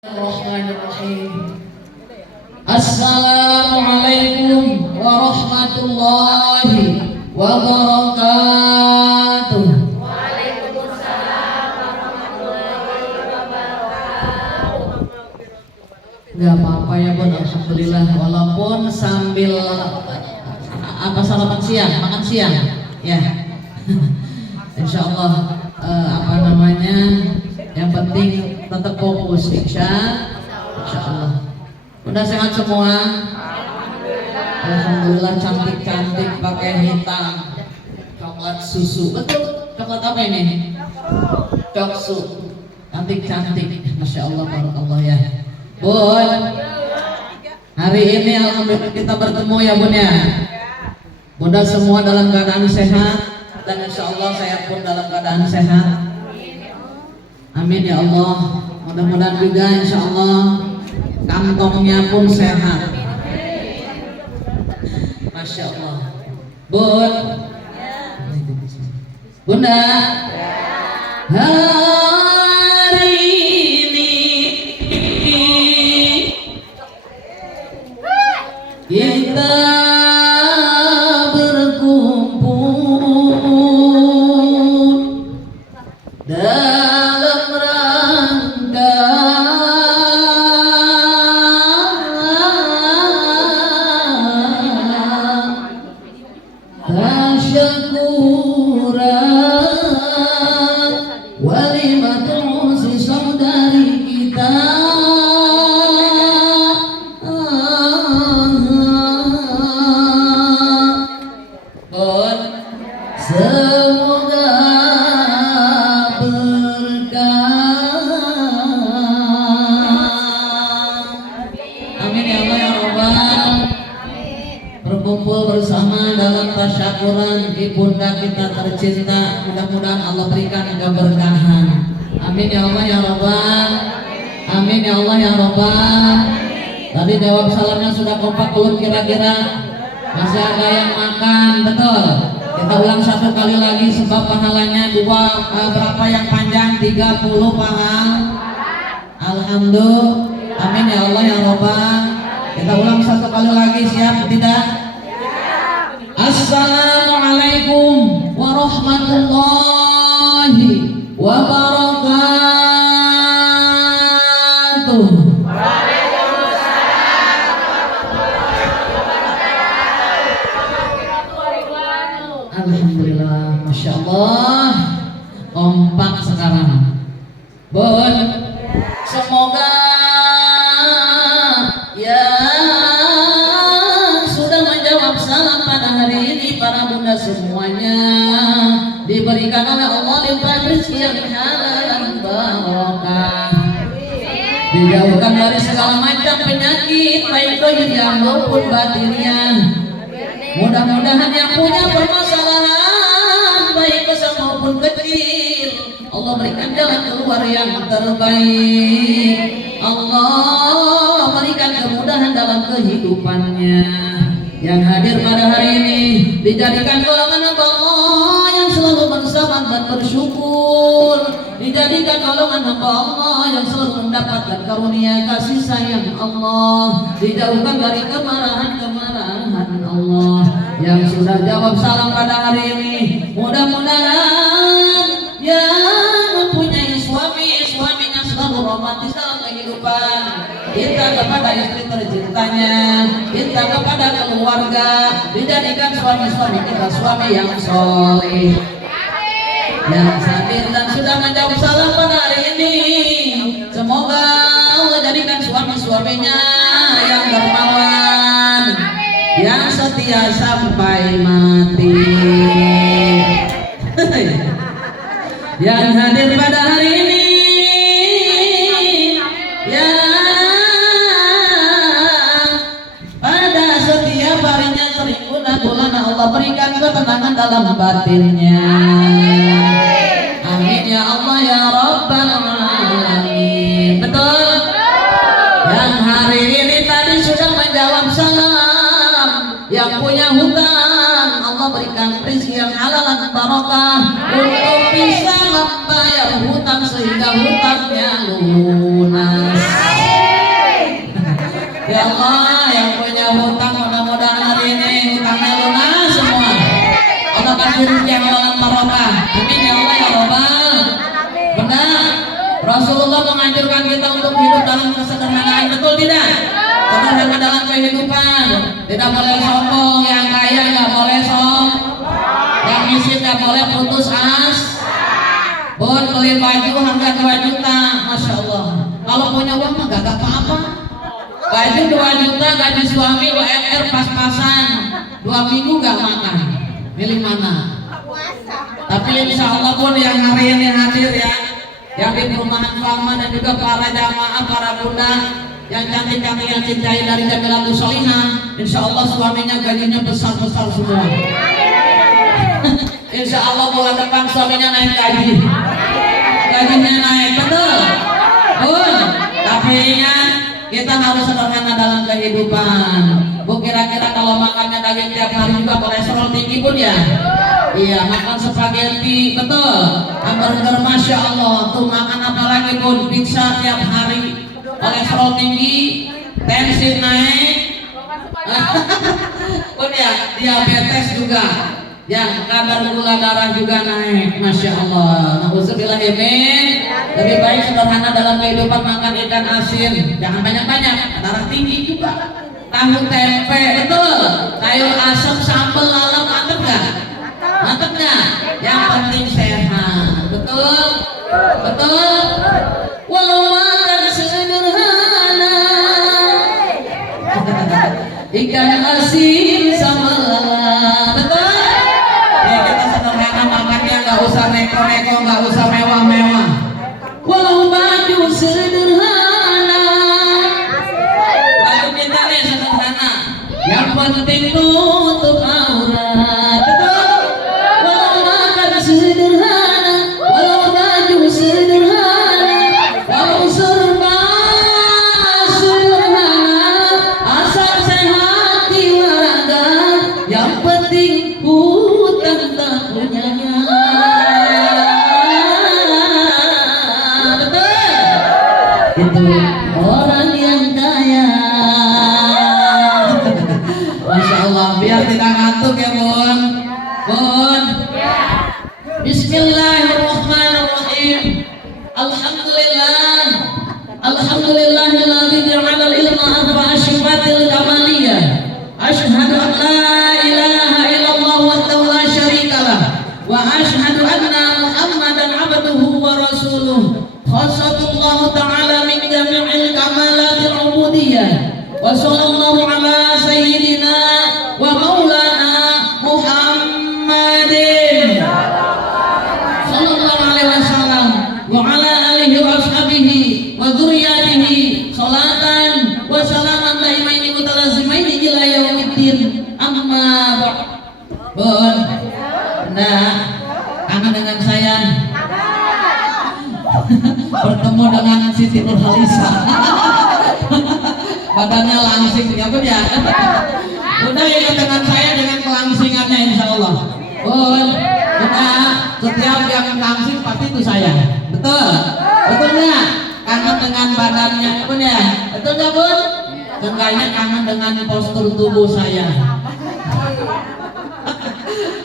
Bismillahirrahmanirrahim. Assalamualaikum warahmatullahi wabarakatuh. Waalaikumsalam warahmatullahi wabarakatuh. Gak apa-apa ya Bun, alhamdulillah. Walaupun sambil sarapan siang, makan siang, ya. Insya Allah yang penting tetap fokus, insya Allah. Udah sehat semua? Alhamdulillah, cantik-cantik pakai hitam, coklat susu. Betul, coklat apa ini? Coksu, cantik-cantik, masya Allah, barakallah ya. Bun, hari ini alhamdulillah kita bertemu ya Bun ya. Mudah semua dalam keadaan sehat, dan insya Allah saya pun dalam keadaan sehat. Amin ya Allah. Mudah-mudahan juga insya Allah kantongnya pun sehat. Masya Allah. Bun, Bunda, hari ini kita dalam rangka tasyakuran walimatul si saudari kita. Semoga berkumpul bersama dalam tasyakuran ibunda kita tercinta, mudah-mudahan Allah berikan keberkahan. Amin ya Allah ya Rabbal. Amin ya Allah ya Rabbal. Tadi jawab salamnya sudah kompak belum kira-kira? Masih ada yang makan, betul? Kita ulang satu kali lagi sebab pahalanya berapa yang panjang? 30 pahala. Alhamdulillah. Amin ya Allah ya Rabbal. Kita ulang satu kali lagi, siap tidak? Assalamualaikum warahmatullahi wabarakatuh. Waalaikumsalam warahmatullahi wabarakatuh. Alhamdulillah, masya Allah, kompak sekarang. Bun, semoga para bunda semuanya diberikan oleh Allah limpah rezeki yang halal dan barokah, dijauhkan dari segala macam penyakit baik zahirnya maupun batinnya. Mudah-mudahan yang punya permasalahan baik besar maupun kecil Allah berikan jalan keluar yang terbaik. Allah berikan kemudahan dalam kehidupannya. Yang hadir pada hari ini dijadikan golongan Allah yang selalu bersabar dan bersyukur, dijadikan golongan Allah yang selalu mendapatkan karunia kasih sayang Allah, dijauhkan dari kemarahan Allah. Yang sudah jawab salam pada hari ini, mudah-mudahan yang mempunyai suaminya selalu romantis dalam kehidupan kita, kepada istri tercintanya kita, kepada keluarga, dijadikan suami-suami kita suami yang soleh, yang sabar dan sudah menjawab salam pada hari ini. Semoga Allah jadikan suami-suaminya yang dermawan, yang setia sampai mati. Yang hadir pada hari ini, Allah berikan ketenangan dalam batinnya. Amin ya Allah ya Rabbal Alamin. Betul? Yang hari ini tadi sudah menjawab salam, yang punya hutang Allah berikan rezeki yang halal dan barokah untuk bisa membayar hutang sehingga hutangnya lunas. Ya Allah, yang punya hutang mudah-mudahan hari ini hutangnya lunas semua. Allah kasih rezeki yang halal barokah. Amin ya Allah ya Rabbal. Benar. Rasulullah menganjurkan kita untuk hidup dalam kesederhanaan, betul tidak? Sederhana dalam kehidupan. Tidak boleh sombong, yang kaya nggak boleh yang miskin nggak boleh putus asa. Bun, beli baju harga 2 juta, Masya Allah. Kalau punya uang mah gak apa-apa. Baju 2 juta, gaji suami UMR pas-pasan, 2 minggu gak makan. Milih mana? Tapi insya Allah pun yang hari ini hadir ya, yang di perumahan Fama dan juga para jamaah, para bunda yang cantik-cantik yang cintai dari Jamilatul Sholihah, insya Allah suaminya gajinya besar-besar semua. Insya Allah bulan depan suaminya naik gajinya naik, betul. Tapi ingat, kita harus sederhana dalam kehidupan. Bu, kira-kira kalau makannya daging tiap hari juga kolesterol tinggi pun ya? Iya, makan spaghetti, betul. Hamburger, Masya Allah. Tuh makan apa lagi pun, pizza tiap hari, kolesterol tinggi, tensi naik, pun ya, diabetes juga. Ya, kadar gula darah juga naik, Masya Allah. Nauzubillahimin. Lebih baik sederhana dalam kehidupan, makan ikan asin, jangan banyak-banyak, darah tinggi juga. Tahu tempe, betul. Sayur asam, sambal, lalap, mantep nggak? Mantep nggak? Yang penting sehat, betul? Betul. Walau makan sederhana, ikan asin sama lalap, betul? Gak usah neko-neko, gak usah mewah-mewah. Walau baju sederhana, baju kita nih sederhana, yang penting nutup aurat, betul? Walau makan sederhana, walau baju sederhana, walau serba sederhana, asal sehat jiwa raga, yang penting hutang tak punyanya. Itu orang yang kaya. Masya Allah, biar tidak ngantuk ya Bun. Bun. Bismillahirrahmanirrahim. Alhamdulillah. Alhamdulillahilladzi ja'ala al-ilma arba'a sifatil kamaliyah. Asyhadu an la ilaha illallah wahdahu la syarikalah wa asyhadu anna Muhammadan abduhu wa rasuluh. Khassatullahu ta'ala min jami'il kamalatil ubudiyah. Wa sallallahu ala sayyidina wa maulana Muhammadin sallallahu alaihi wasallam wa ala alihi wa ashabihi wa dzurriyyatihi salatan wa salaman daimaini mutalazimaini ila yaumiddin. Amma ba'd. Bun, nah, kangen dengan saya. Bertemu dengan Siti Nurhalisa. Badannya langsing ya Bun ya. Udah ingat dengan saya dengan kelangsingannya insya Allah. Bun, udah setiap yang langsing pasti itu saya. Betul? Betul nggak? Kangen dengan badannya Bun ya? Betul nggak Bun? Seenggaknya kangen dengan postur tubuh saya.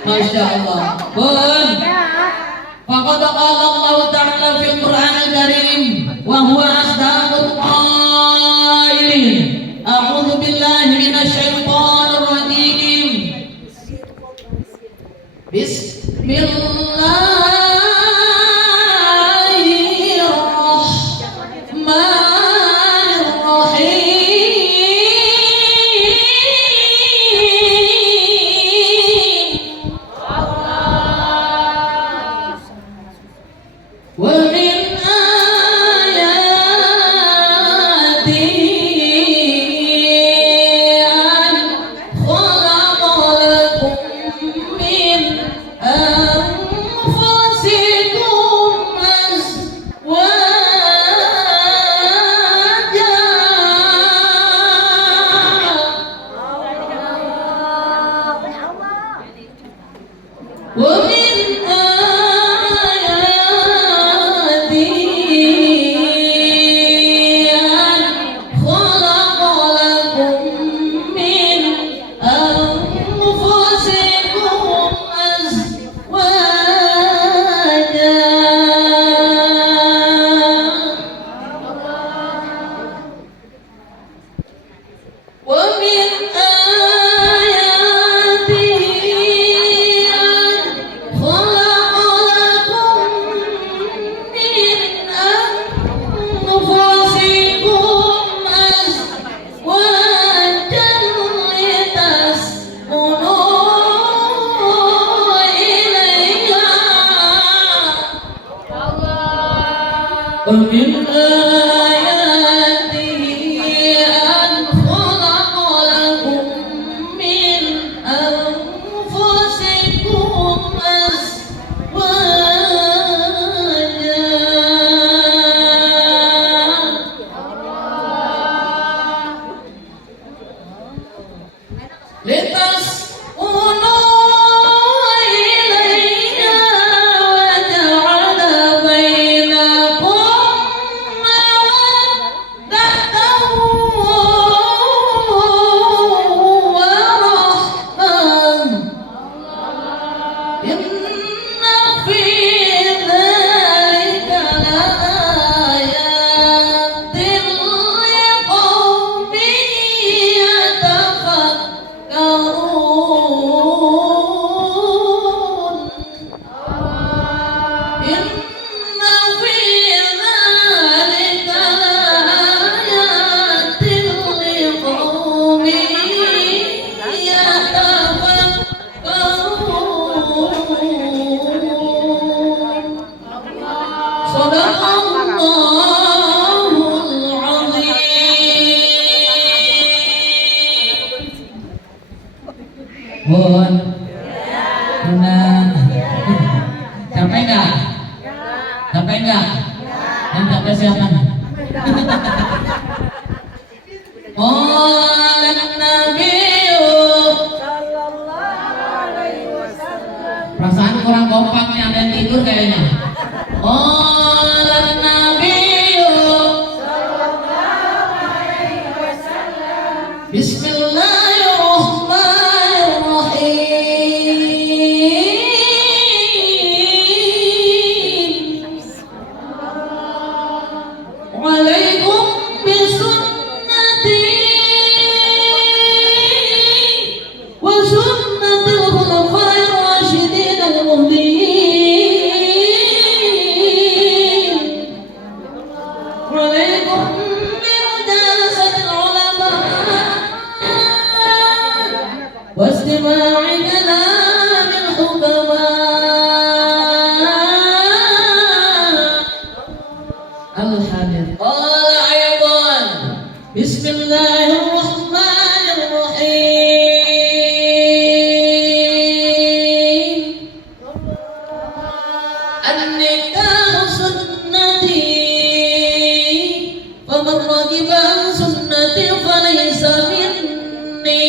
Masya Allah. Bun, faqad qala Allah Ta'ala fil Qur'anil Karim wa huwa asdaqul qailin. A'udzu billahi minasy syaithanir rajim. Bismillahirrahmanirrahim. Bun, Bunda, capek nggak? Capek nggak? Yang capek siapa? Qala Nabiyyu. Perasaan kurang kompak nih, ada yang tidur kayaknya. Qala Nabiyyu. Bismillahirrahmanirrahim. Alaikum bisunnati wa sunnatil khulafa'ir rasyidin al-mahdiyyin. Alaikum bimujasatil ulama wa istima'i kalamil hukama. Al-Hadid. Qala aydan. Bismillahirrahmanirrahim. An-nikahu sunnati. Faman ragiba an sunnati falaysa minni.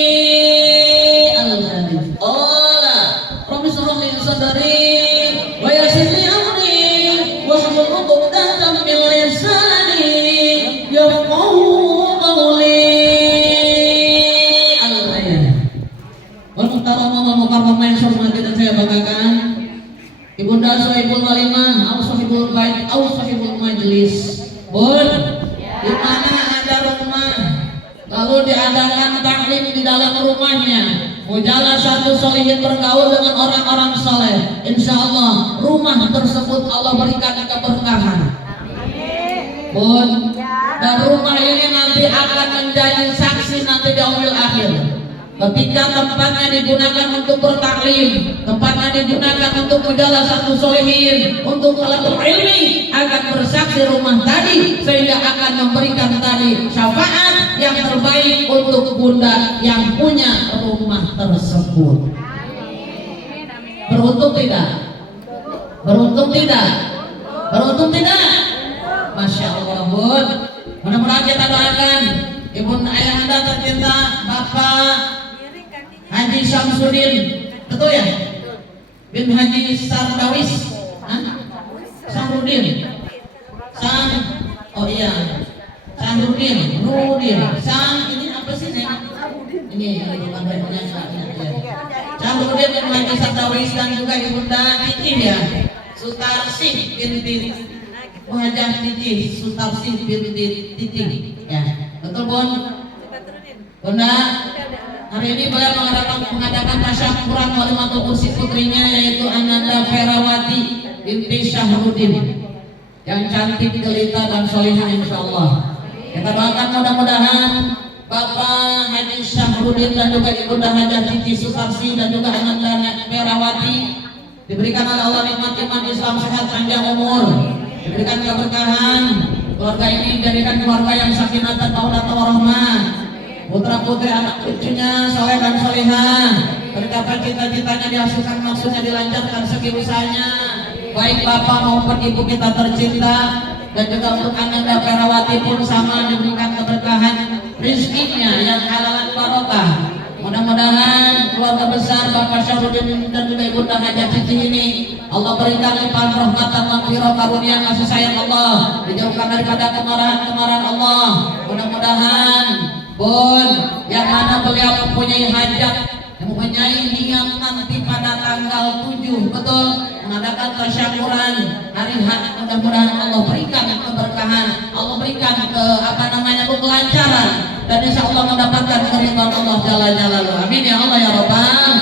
Al-Hadid. Qala Rabbi shrah li sadri wa yassir li amri wahlul 'uqdatam min lisani yafqahu qawli. Al-ayat. Wal muhtaramah wal mukarramah yang saya hormati dan saya banggakan, Ibunda sahibul walimah, au sahibul bait, au sahibul majlis. Bun, di mana ada rumah lalu diadakan taklim di dalam rumahnya, mujalah satu solihin bergaul dengan orang-orang saleh, insya Allah rumah tersebut Allah berikan keberkahan. Bun, dan rumah ini nanti akan menjadi saksi nanti di yaumil akhir. Ketika tempatnya digunakan untuk bertaklim, tempatnya digunakan untuk mujalah satu solihin, untuk talabul ilmi, akan bersaksi rumah tadi, sehingga akan memberikan tadi syafaat yang terbaik untuk bunda yang punya rumah tersebut. Beruntung tidak? Beruntung tidak? Beruntung tidak? Masya Allah, Bun. Mudah-mudahan kita doakan ibu ayah anda tercinta Bapak Haji Syamsuddin, betul ya? Bin Haji Sardawis, Samrudin, oh iya, Samrudin, Nurudin, ini apa sih nih? Ini bukan rekomnya Samrudin bin Haji Sardawis dan juga ibunda Titi ya, Sutarsih binti Muhajah Titi, Sutarsih binti Titi, ya, betul Bun? Bunda, hari ini beliau mengadakan tasyakuran walimatul kursi putrinya, yaitu Ananda Ferawati binti Syahrudin, yang cantik, jelita dan solihah insyaallah. Kita doakan mudah-mudahan Bapak Haji Syahrudin dan juga Ibunda Hajah Titi Sutarsi dan juga Ananda Ferawati diberikan oleh Allah nikmat iman Islam, sehat panjang umur, diberikan keberkahan. Keluarga ini dijadikan keluarga yang sakinah dan mawaddah warahmah, putra putri anak cucunya soleh dan solihah, tercapai cita-citanya, dihasilkan maksudnya, dilancarkan segi usahanya, baik bapak maupun ibu kita tercinta. Dan juga untuk Ananda Ferawati pun sama, diberikan keberkahan rizkinya yang halal barokah. Mudah-mudahan keluarga besar Bapak Syahrudin dan juga Ibunda Hajah Titi ini Allah berikan limpahan rahmatan, maghfirah, karunia, kasih sayang Allah, dijauhkan daripada kemarahan-kemarahan Allah. Mudah-mudahan Bun, yang mana beliau mempunyai hajat, mempunyai niat nanti pada tanggal 7, betul, mengadakan tasyakuran hari H. Mudah-mudahan Allah berikan keberkahan, Allah berikan kelancaran, dan insya Allah mendapatkan keridhaan Allah Jalla Jalaluhu. Amin ya Allah ya Rabbal.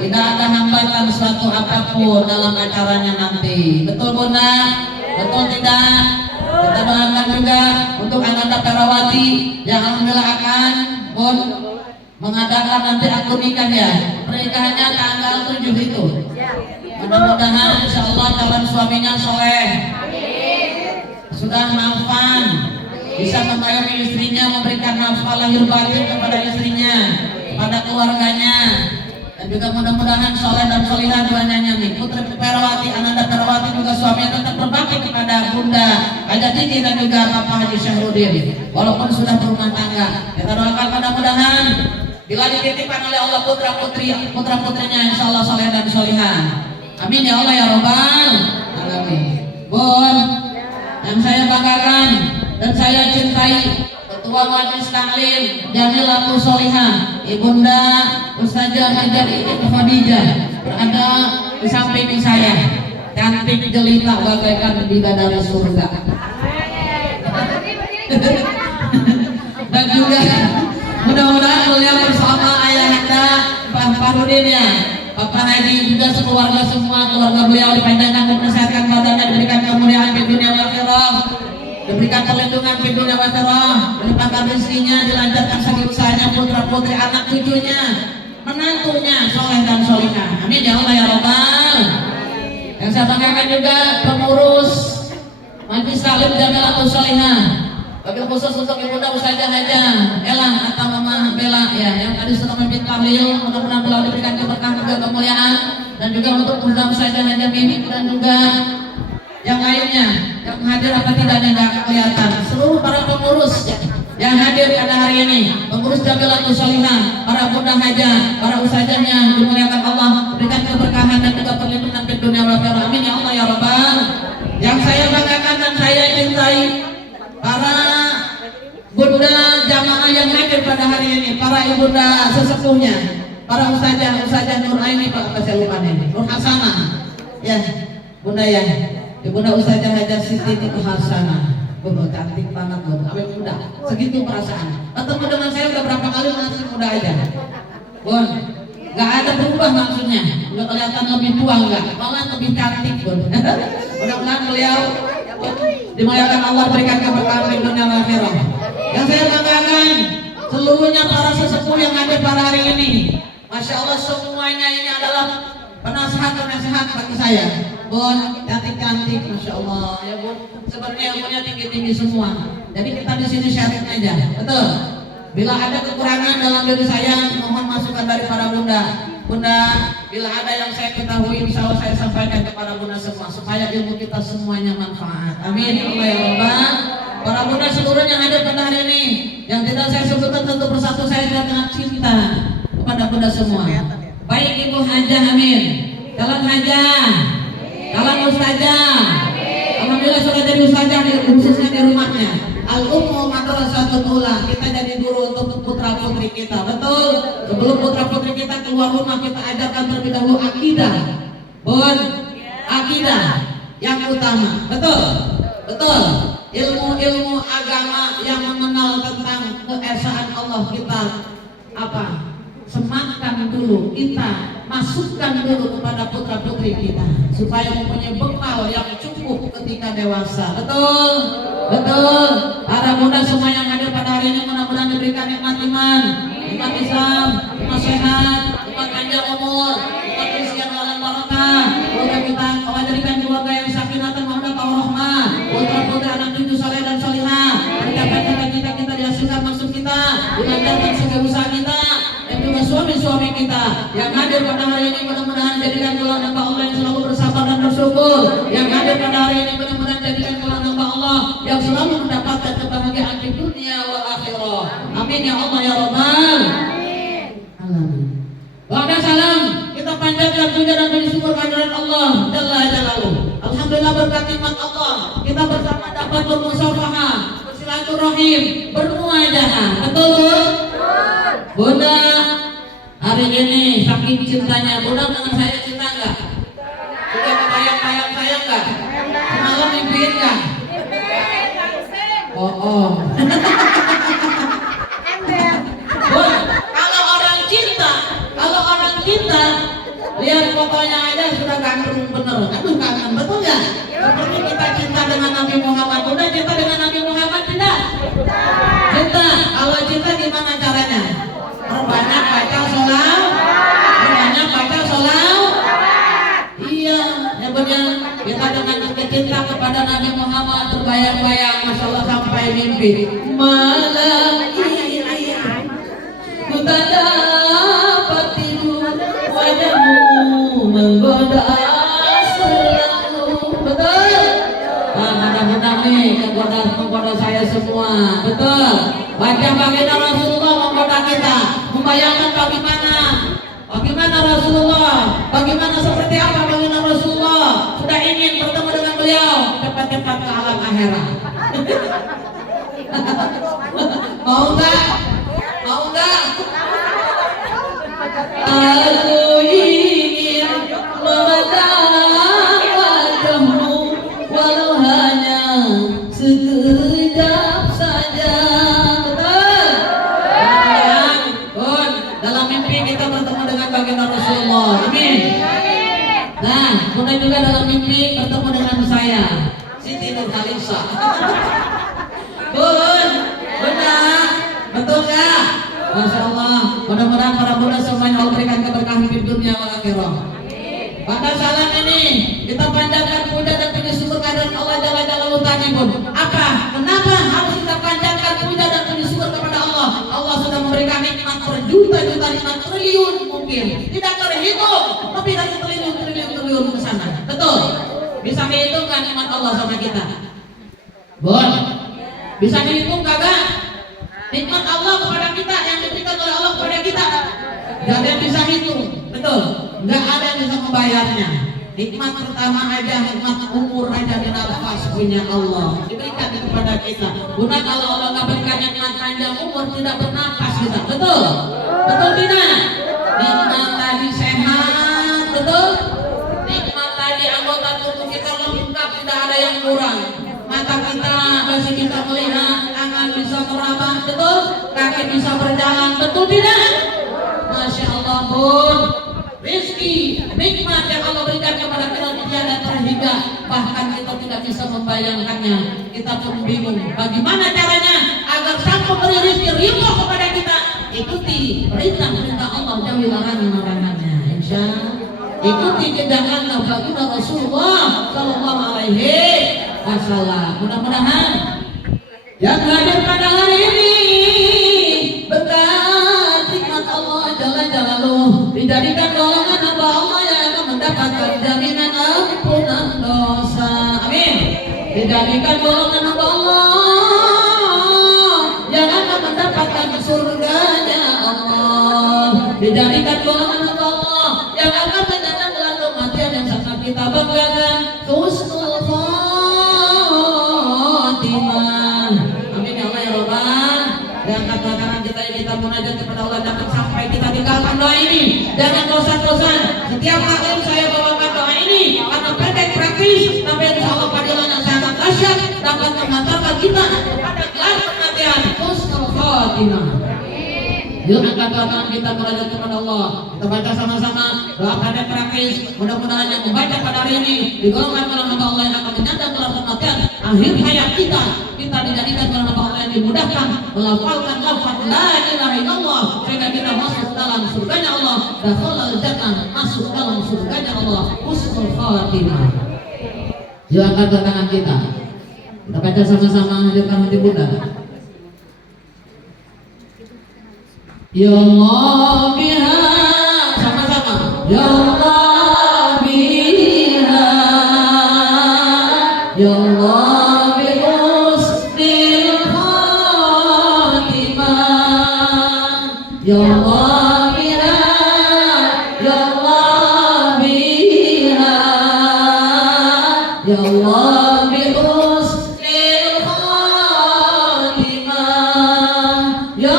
Tidak ada hambatan suatu apapun dalam acaranya nanti, betul Bunda? Betul tidak? Kita doakan juga untuk Ananda Ferawati yang alhamdulillah akan mengadakan nanti akad nikah ya. Pernikahannya tanggal 7 itu. Mudah-mudahan insyaallah calon suaminya soleh, sudah maafan, bisa mengayomi istrinya, memberikan nafkah lahir batin kepada istrinya, pada keluarganya. Dan juga mudah-mudahan soleh dan solihah duanya nih. Putri Perawati, Ananda Perawati juga suaminya tetap berbakti kepada Bunda Haja Titi dan juga Bapak Haji Syahrudin walaupun sudah berumah tangga. Kita doakan mudah-mudahan bila dititipkan oleh Allah putra-putrinya insya Allah soleh dan solihah. Amin ya Allah ya Rabbal Alamin. Bun, yang saya banggakan dan saya cintai Ketua Majelis Taklim Jamilatul Solihah Ibunda Ustazah Hajar Khadijah berada di samping saya, cantik jelita bagaikan bidadari surga. Dan juga mudah-mudahan beliau bersama ayahanda Pak Farudin ya, Bapak Haji juga sekeluarga semua keluarga beliau dipanjangkan mempersehatkan badannya, diberikan kemuliaan di dunia wal akhirah, diberikan perlindungan di dunia wal akhirah, dilimpahkan rezekinya, dilancarkan segala usahanya, putra putri anak cucunya, menantunya soleh dan solihah. Amin ya Allah ya Rabbal. Yang saya banggakan juga pengurus Majelis Taklim Jamilatul Solihah, wabil khusus untuk Ibunda Ustazah Haja Elang atau Mama Bella ya, yang tadi sudah memimpin tahlil. Mudah-mudahan beliau diberikan keberkahan juga kemuliaan, dan juga untuk Bunda Ustazah Haja Mimi dan juga yang lainnya yang hadir apa tidak nggak kelihatan, seluruh para pengurus ya, yang hadir pada hari ini, pengurus Jamilatul Solihah, para Bunda Haja, para ustazahnya dimuliakan Allah, berikan keberkahan dan juga perlindungan di dunia wal akhirah. Amin ya Allah ya Rabbal. Yang saya banggakan dan saya cintai para bunda jamaah yang hadir pada hari ini, para ibunda sesepuhnya, para ustazah Nur Aini, Pak apa saya lupa nih, Nur Hasanah ya, bunda ya, Ibunda Ustazah Haja Siti Hasanah. Bunda cantik banget loh, awet muda, segitu perasaan. Ketemu dengan saya udah berapa kali masih muda aja. Bun, nggak ada berubah maksudnya, nggak kelihatan lebih tua nggak, malah lebih cantik Bun. Mudah-mudahan beliau dimuliakan Allah, berikan keberkahan di dunia wal akhirah. Yang saya banggakan seluruhnya para sesepuh yang hadir pada hari ini, masya Allah semuanya ini adalah penasehat bagi saya. Bun, cantik-cantik, masya Allah ya Bun. Sebenarnya ilmunya tinggi-tinggi semua. Jadi kita di sini sharing aja, betul. Bila ada kekurangan dalam diri saya, mohon masukan dari para bunda. Bunda, bila ada yang saya ketahui, insya Allah saya sampaikan kepada bunda semua supaya ilmu kita semuanya manfaat. Amin ya Allah ya Rabbal. Para bunda seluruhnya yang ada pada hari ini, yang tidak saya sebutkan tentu persatu saya dengan cinta kepada bunda semua. Baik Ibu Hajah, amin. Calon Hajah, calon Ustazah, alhamdulillah sudah jadi ustazah khususnya di rumahnya. Al-Ummu Madrasatul Ula, kita jadi guru untuk putra putri kita, betul. Sebelum putra putri kita keluar rumah, kita ajarkan terlebih dahulu akidah. Bun, akidah yang utama, betul, betul. Ilmu-ilmu agama yang mengenal tentang keesaan Allah kita apa? Sematkan dulu, kita masukkan dulu kepada putra putri kita supaya mempunyai bekal yang cukup ketika dewasa. Betul, betul. Para bunda semua yang hadir pada hari ini mudah-mudahan diberikan nikmat iman, nikmat Islam, nikmat sehat, nikmat panjang umur, nikmat rezeki yang halal barakah. Semoga kita Allah jadikan keluarga yang sakinah mawaddah warahmah, putra putri anak cucu saleh dan salihah, mencapai cita-cita kita, dihasilkan maksud kita, dilancarkan segala usaha kita, dan juga suami-suami kita yang hadir pada hari ini mudah-mudahan jadikan golongan hamba Allah yang selalu bersabar dan bersyukur. Yang hadir pada hari ini mudah-mudahan jadikan golongan hamba Allah yang selalu mendapatkan kebahagiaan di dunia wal akhirah. Amin ya Allah ya Rabbal Alamin. Wa salam kita panjatkan puja dan puji syukur kehadirat Allah Jalla Jalaluhu. Alhamdulillah berkat nikmat Allah kita bersama dapat bermusyawarah, bersilaturahim, bermuajahah. Betul? Bunda, hari ini saking cintanya Bunda dengan saya cinta enggak? Sudah kebayang-bayang saya enggak? Semalam mimpiin enggak? Oh. Bun, kalau orang cinta lihat fotonya aja sudah ganteng bener. Aduh kangen, betul ya? Seperti kita cinta dengan Nabi Muhammad. Bunda cinta dengan Nabi Muhammad tidak? Cinta. Kalau cinta gimana caranya? Banyak baca sholawat. Iya, ya benar. Kita dengan cinta kepada Nabi Muhammad terbayang-bayang, masya Allah sampai mimpi. Malam ini ku tak dapat tidur, Wajah baginda Rasulullah menggoda kita, membayangkan bagaimana Rasulullah, bagaimana seperti apa baginda Rasulullah. Sudah ingin bertemu dengan beliau cepat-cepat ke alam akhirat. Mau enggak? Mau enggak? Aku ingin memandang wajahmu walau hanya sekejap saja. Betul? Betul. Dalam mimpi kita bertemu dengan baginda Rasulullah. Amin. Nah, kemudian juga dalam mimpi bertemu dengan saya, Siti Nurhaliza. Bun, benar, betul nggak? Masya Allah. Mudah-mudahan para bunda semuanya Allah berikan keberkahan di dunia wal akhirah. Pada salam ini kita panjatkan puja dan puji syukur kehadirat Allah Jalla Jalaluhu tadi pun. Apa? Kenapa harus kita panjatkan puja dan puji syukur kepada Allah? Allah sudah memberikan nikmat berjuta-juta, nikmat triliun mungkin. Tidak terhitung, lebih dari triliun ke sana. Betul? Bisa dihitung kan nikmat Allah sama kita? Bon. Bisa dihitung kagak? Nikmat Allah kepada kita yang diberikan oleh Allah kepada kita. Gak ada yang bisa hitung, betul? Gak ada yang bisa membayarnya. Nikmat pertama aja, nikmat umur aja di nafas punya Allah diberikan kepada kita. Guna kalau Allah gak berikan nikmat panjang umur tidak bernafas kita, betul? Betul tidak? Nikmat tadi sehat, betul? Nikmat tadi anggota tubuh kita lengkap, tidak ada yang kurang. Mata kita masih bisa melihat, tangan bisa meraba, betul? Kaki bisa berjalan, betul tidak? Masya Allah pun rizki, nikmat yang Allah berikan kepada kita tiada terhingga, bahkan kita tidak bisa membayangkannya. Kita pun bingung bagaimana caranya agar sang pemberi rizki ridho kepada kita. Ikuti perintah Allah, jauhi larangan-larangannya. Insya ikuti kejangan baginda Rasulullah Sallallahu Alaihi Wasallam. Mudah-mudahan yang hadir pada hari ini berkat nikmat Allah Jalla Jalaluhu dijadikan golongan hamba Allah yang akan mendapatkan jaminan ampunan dosa. Amin. Dijadikan golongan hamba Allah yang akan mendapatkan surganya Allah. Dijadikan golongan hamba Allah yang akan menyenangkan bulan kematian yang sangat kita banggakan. Husnul khotimah. Amin ya Allah ya Rabbal. Dan kata-kata kita munajat kepada Allah dapat sampai kita tinggalkan doa ini. Jangan bosan-bosan. Setiap kali saya bawakan doa ini karena pendek praktis, tapi insya Allah padilan yang sangat dahsyat dapat mengantarkan kita kepada gelar kematian. Husnul khotimah. Yuk angkat tangan kita munajat kepada Allah. Kita baca sama-sama doa pendek praktis. Mudah-mudahan yang membaca pada hari ini digolongkan dalam hamba Allah yang akan menyandang dalam kematian akhir hayat kita. Kita dijadikan dalam hamba Allah yang dimudahkan melafalkan lafaz la ilaha illallah sehingga kita masuk dalam surganya Allah. Dakhalal jannah, masuk dalam surganya Allah. Husnul khatimah. Yuk angkat tangan kita. Kita baca sama-sama hadirkan hati Bunda. Ya Allah biha, sama-sama. Ya Allah biha, ya Allah bi husnil khatimah. Ya Allah biha, ya Allah biha, ya Allah bi husnil khatimah. Ya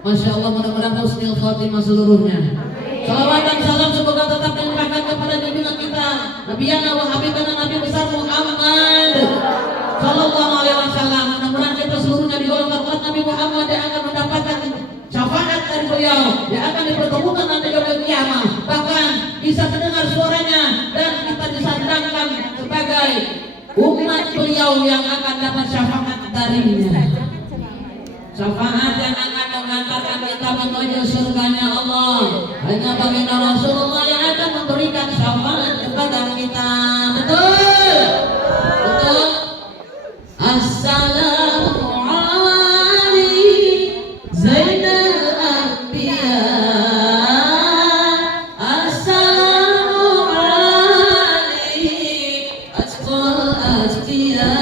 Masya Allah, mudah-mudahan husnul khotimah seluruhnya. Salawat dan salam semoga tetap dilimpahkan kepada junjungan kita Nabiyana wa Habibana Nabi besar Muhammad Sallallahu Alaihi Wasallam. Mudah-mudahan kita seluruhnya digolongkan umat Nabi Muhammad yang akan mendapatkan syafaat dari beliau, yang akan dipertemukan nanti di kiamat. Bahkan di bisa mendengar suaranya dan kita disandangkan sebagai umat beliau yang akan dapat syafaat darinya. Syafaat yang akan mengantarkan kita menuju surganya Allah. Hanya baginda Rasulullah yang akan memberikan syafaat kepada kita. Betul? Betul? Assalamualaikum Zainal Anbiya. Assalamualaikum Asqal Asqiya.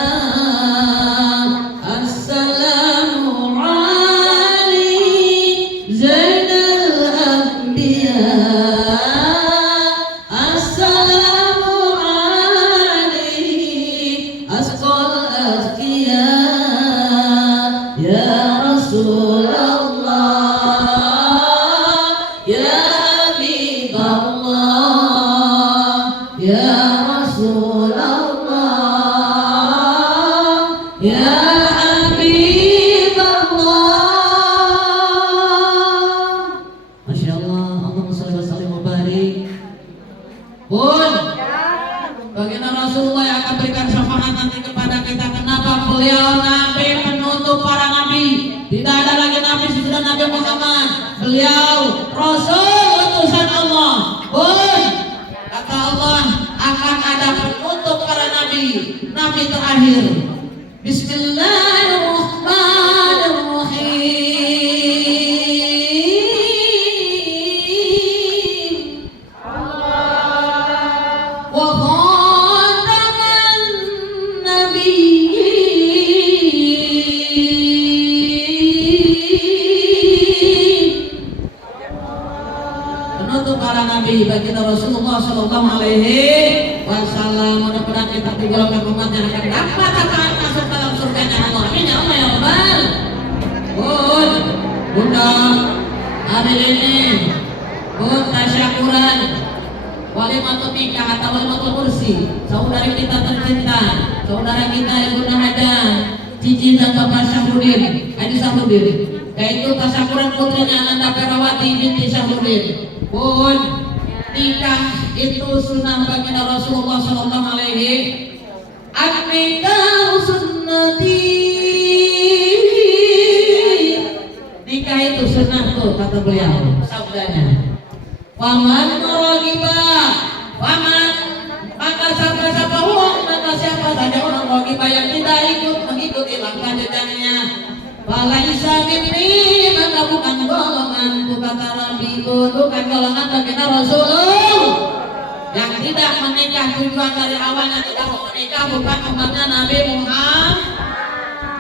Baginda Rasulullah yang akan berikan syafaat nanti kepada kita. Kenapa? Beliau Nabi penutup para Nabi. Tidak ada lagi Nabi sesudah Nabi Muhammad. Beliau Rasul utusan Allah. Pun kata Allah akan ada penutup para Nabi. Nabi terakhir. Bismillahirrahmanirrahim. Baginda Rasulullah Shallallahu Alaihi Wasallam. Mudah-mudahan kita digolongkan umat yang akan dapat akan masuk dalam surganya Allah. Amin ya Allah ya Rabbal. Bunda hari ini tasyakuran walimatul nikah atau walimatul kursi saudari kita tercinta, saudara kita Ibu Nahada Cici dan Bapak Syahruddin Adi Syahruddin, yaitu tasyakuran putrinya Ananda Perawati binti Syahruddin. Nikah itu sunnah baginda Rasulullah Sallallahu Alaihi Nikah sunnati. Nikah itu sunnahku kata beliau sabdanya. Waman ragibah, waman maka siapa orang maka siapa saja orang ragibah yang tidak ikut mengikuti langkah jejaknya. Walaisa minni maka bukan golonganku kata Rabbi, bukan golongan baginda Rasulullah yang tidak menikah. Tujuan dari awalnya tidak mau menikah bukan umatnya Nabi Muhammad.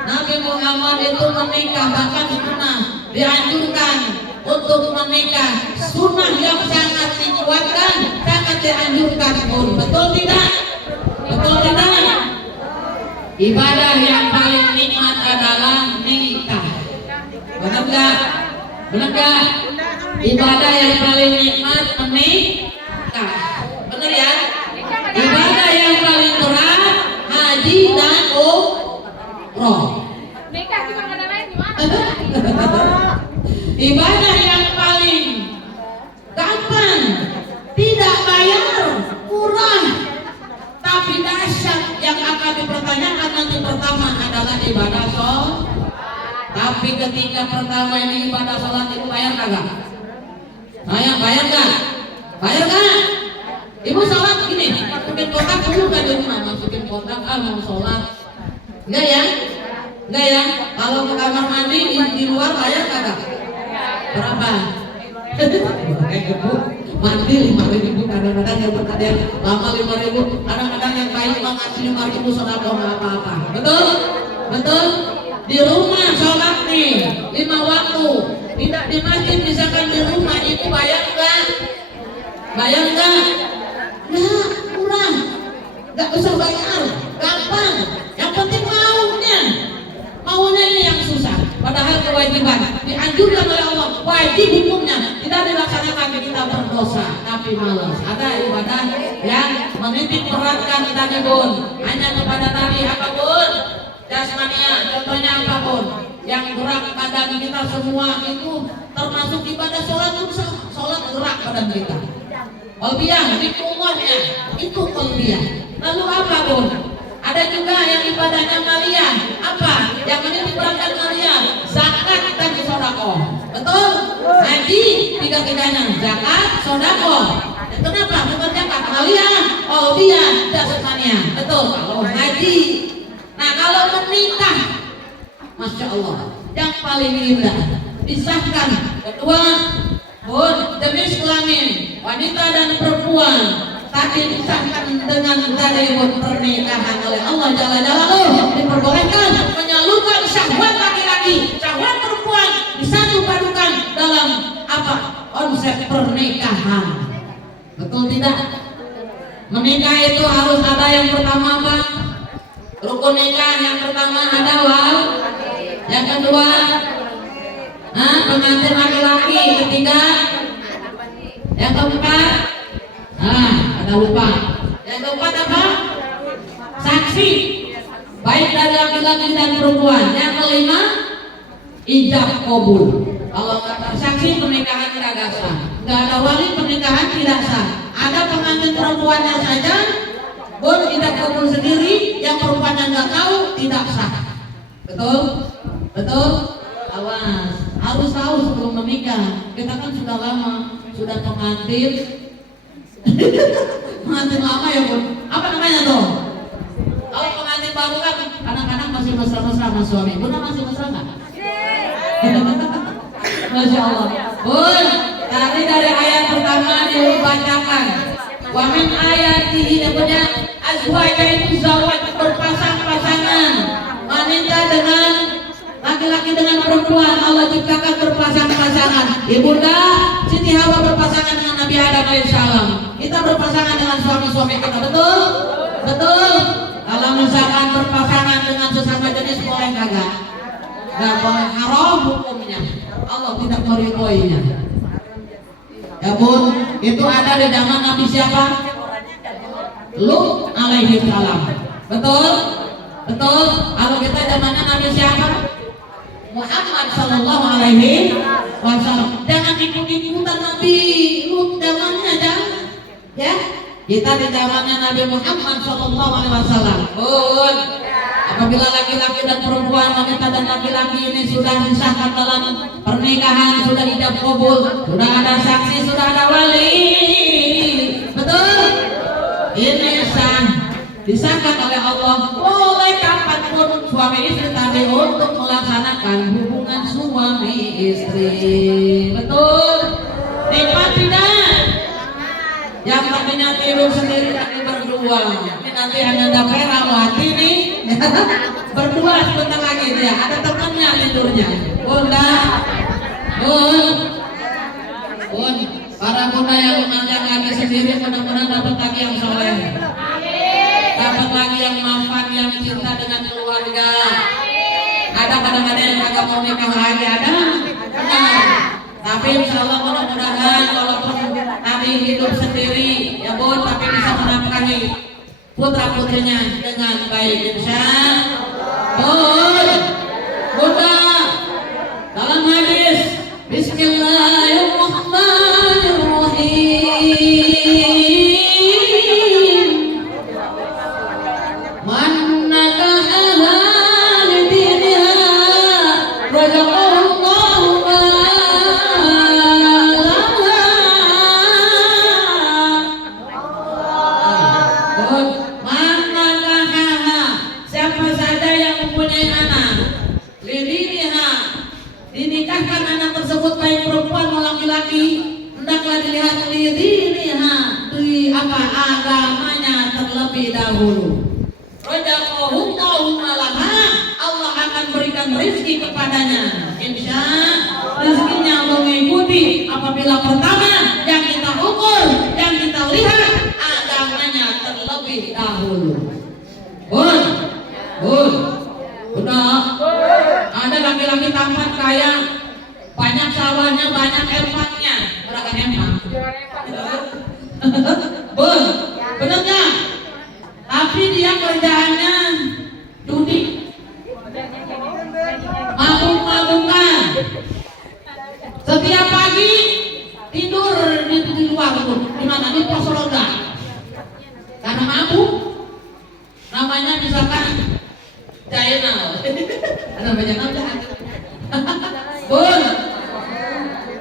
Nabi Muhammad itu menikah, bahkan sunnah dianjurkan untuk menikah, sunnah yang sangat dikuatkan, sangat dianjurkan pun. Betul tidak? Betul tidak? Ibadah yang paling nikmat adalah nikah. Benar enggak? Benar enggak? Ibadah yang paling nikmat menikah. Benar ya? Ibadah yang paling berat haji dan umroh. Nikah juga ada lain gimana? Ibadah yang paling gampang, tidak bayar, murah, tapi dahsyat yang akan dipertanyakan nanti pertama adalah ibadah sholat. Tapi ketika pertama ini ibadah sholat itu bayar kagak? Bayar nggak? Bayar nggak? Ibu sholat gini, masukin kotak dulu kan di rumah, masukin kotak, mau sholat. Enggak ya? Enggak ya? Kalau ke kamar mandi di luar bayar kagak? Berapa? Mandi 5.000, kadang-kadang yang berkadang lama 5.000, kadang-kadang yang baik ngasih 5.000 sedekah nggak apa-apa. Betul? Betul? Di rumah sholat nih 5 waktu, tidak di masjid, misalkan di rumah itu bayar nggak? Bayar nggak? Nggak, murah, nggak usah bayar, gampang. Yang penting maunya ini yang susah. Padahal kewajiban dianjurkan oleh Allah, wajib hukumnya tidak dilaksanakan kita berdosa tapi malas. Ada ibadah yang menitik beratkan tadi pun hanya kepada tadi apapun jasmania, contohnya apapun yang gerak badan kita semua itu termasuk ibadah sholat pun sholat gerak badan kita. Qalbiyah, zikrullahnya itu qalbiyah. Lalu apa Bun? Ada juga yang ibadahnya maliyah. Apa? Yang menjadi beratkan maliyah, zakat dan sedekah. Betul? Haji tiga-tiganya, zakat, sedekah. Kenapa? Bukan zakat, maliyah, qalbiyah, jasmania. Betul? Kalau haji. Nah, kalau menikah, Masya Allah, yang paling indah disahkan kedua jenis kelamin wanita dan perempuan tadi disahkan dengan dalil pernikahan oleh Allah Jalla Jalaluhu, diperbolehkan menyalurkan syahwat laki-laki, syahwat perempuan disatu padukan dalam apa? Konsep pernikahan. Betul tidak? Menikah itu harus ada yang pertama apa? Rukun nikah yang pertama ada wal, yang kedua pengantin laki-laki, ketiga, yang keempat, ada lupa, yang keempat apa? Saksi, baik dari laki-laki dan perempuan. Yang kelima, ijab kabul. Kalau kata saksi pernikahan tidak sah, nggak ada wali pernikahan tidak sah. Ada pengantin perempuannya saja, ijab kabul sendiri, yang perempuannya nggak tahu tidak sah. Betul? Betul? Awas, harus tahu sebelum menikah. Kita kan sudah lama, sudah pengantin pengantin lama ya Bun. Apa namanya tuh? Kalau pengantin baru kan kadang-kadang masih mesra-mesra sama suami. Bunda masih mesra nggak? Masya Allah Bun, tadi dari ayat pertama dibacakan wa min ayatihi namanya azwaja itu zawaj, berpasang-pasangan, wanita dengan laki-laki dengan perempuan. Allah ciptakan berpasang-pasangan. Ibunda Siti Hawa berpasangan dengan Nabi Adam alaihissalam. Kita berpasangan dengan suami-suami kita. Betul? Betul? Kalau misalkan berpasangan dengan sesama jenis boleh kagak? Gak boleh, haram hukumnya. Allah tidak meridhoinya. Ya Bun, itu ada di zaman Nabi siapa? Lut alaihi salam. Betul? Betul? Kalau kita zamannya Nabi siapa? Muhammad sallallahu alaihi wasallam. Jangan ikut-ikutan Nabi Lut zamannya, jangan. Ya, kita di zamannya Nabi Muhammad sallallahu alaihi wasallam. Bun, apabila laki-laki dan perempuan, wanita dan laki-laki ini sudah disahkan dalam pernikahan, sudah ijab kabul, sudah ada saksi, sudah ada wali. Betul? Ini sah, disahkan oleh Allah. Boleh kapanpun suami istri tadi untuk melaksanakan hubungan suami istri. Betul? Nikmat tidak? Yang tadinya tidur sendiri tadi berdua, ini nanti ada perawat ini berdua sebentar lagi dia ada temannya tidurnya. Bunda, Bun, para bunda yang menanjang lagi sendiri mudah-mudahan dapat lagi yang soleh, dapat lagi yang maafan, yang cinta dengan keluarga. Ada kadang-kadang yang agak mau nikah lagi, ada. Tapi insya Allah mudah-mudahan walaupun Nabi hidup sendiri ya Bun, tapi bisa menafkahi putra putrinya dengan baik insya Allah. Bunda, dalam hadis Bismillahirrahmanirrahim, man nakaha lidiniha razaqallahu dinikahkan anak tersebut baik perempuan maupun laki-laki, hendaklah dilihat lidiniha, di apa agamanya terlebih dahulu. Radaqallahu malaha, Allah akan berikan rezeki kepadanya. Insya rezekinya mengikuti apabila pertama yang kita ukur, yang kita lihat agamanya terlebih dahulu. Bun, udah ada laki-laki tampan kaya, banyak sawahnya, banyak empatnya, berapa empat? Bun, bener nggak? Tapi dia kerjaannya judi, mabuk-mabukan. Setiap pagi tidur di luar, di mana? Di mabuk. Namanya misalkan Jainal. Ada banyak nama. Bun.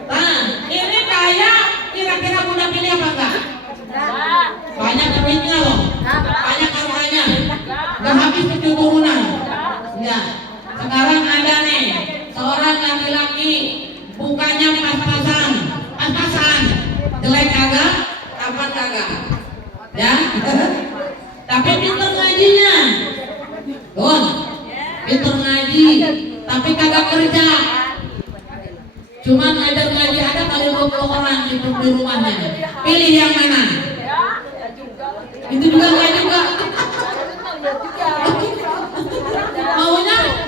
Nah, ini kayak kira-kira Bunda pilih apa enggak? Banyak duitnya loh. Banyak hartanya. Enggak habis 7 turunan. Enggak. Sekarang ada nih seorang laki-laki bukannya pas-pasan. Jelek kagak, kapan kagak. Ya. Tapi pintar ngajinya. Don, pintar ngaji, tapi kagak kerja. Cuma ngajar ngaji ada kali 20 orang di rumahnya. Pilih yang mana? Itu juga enggak juga.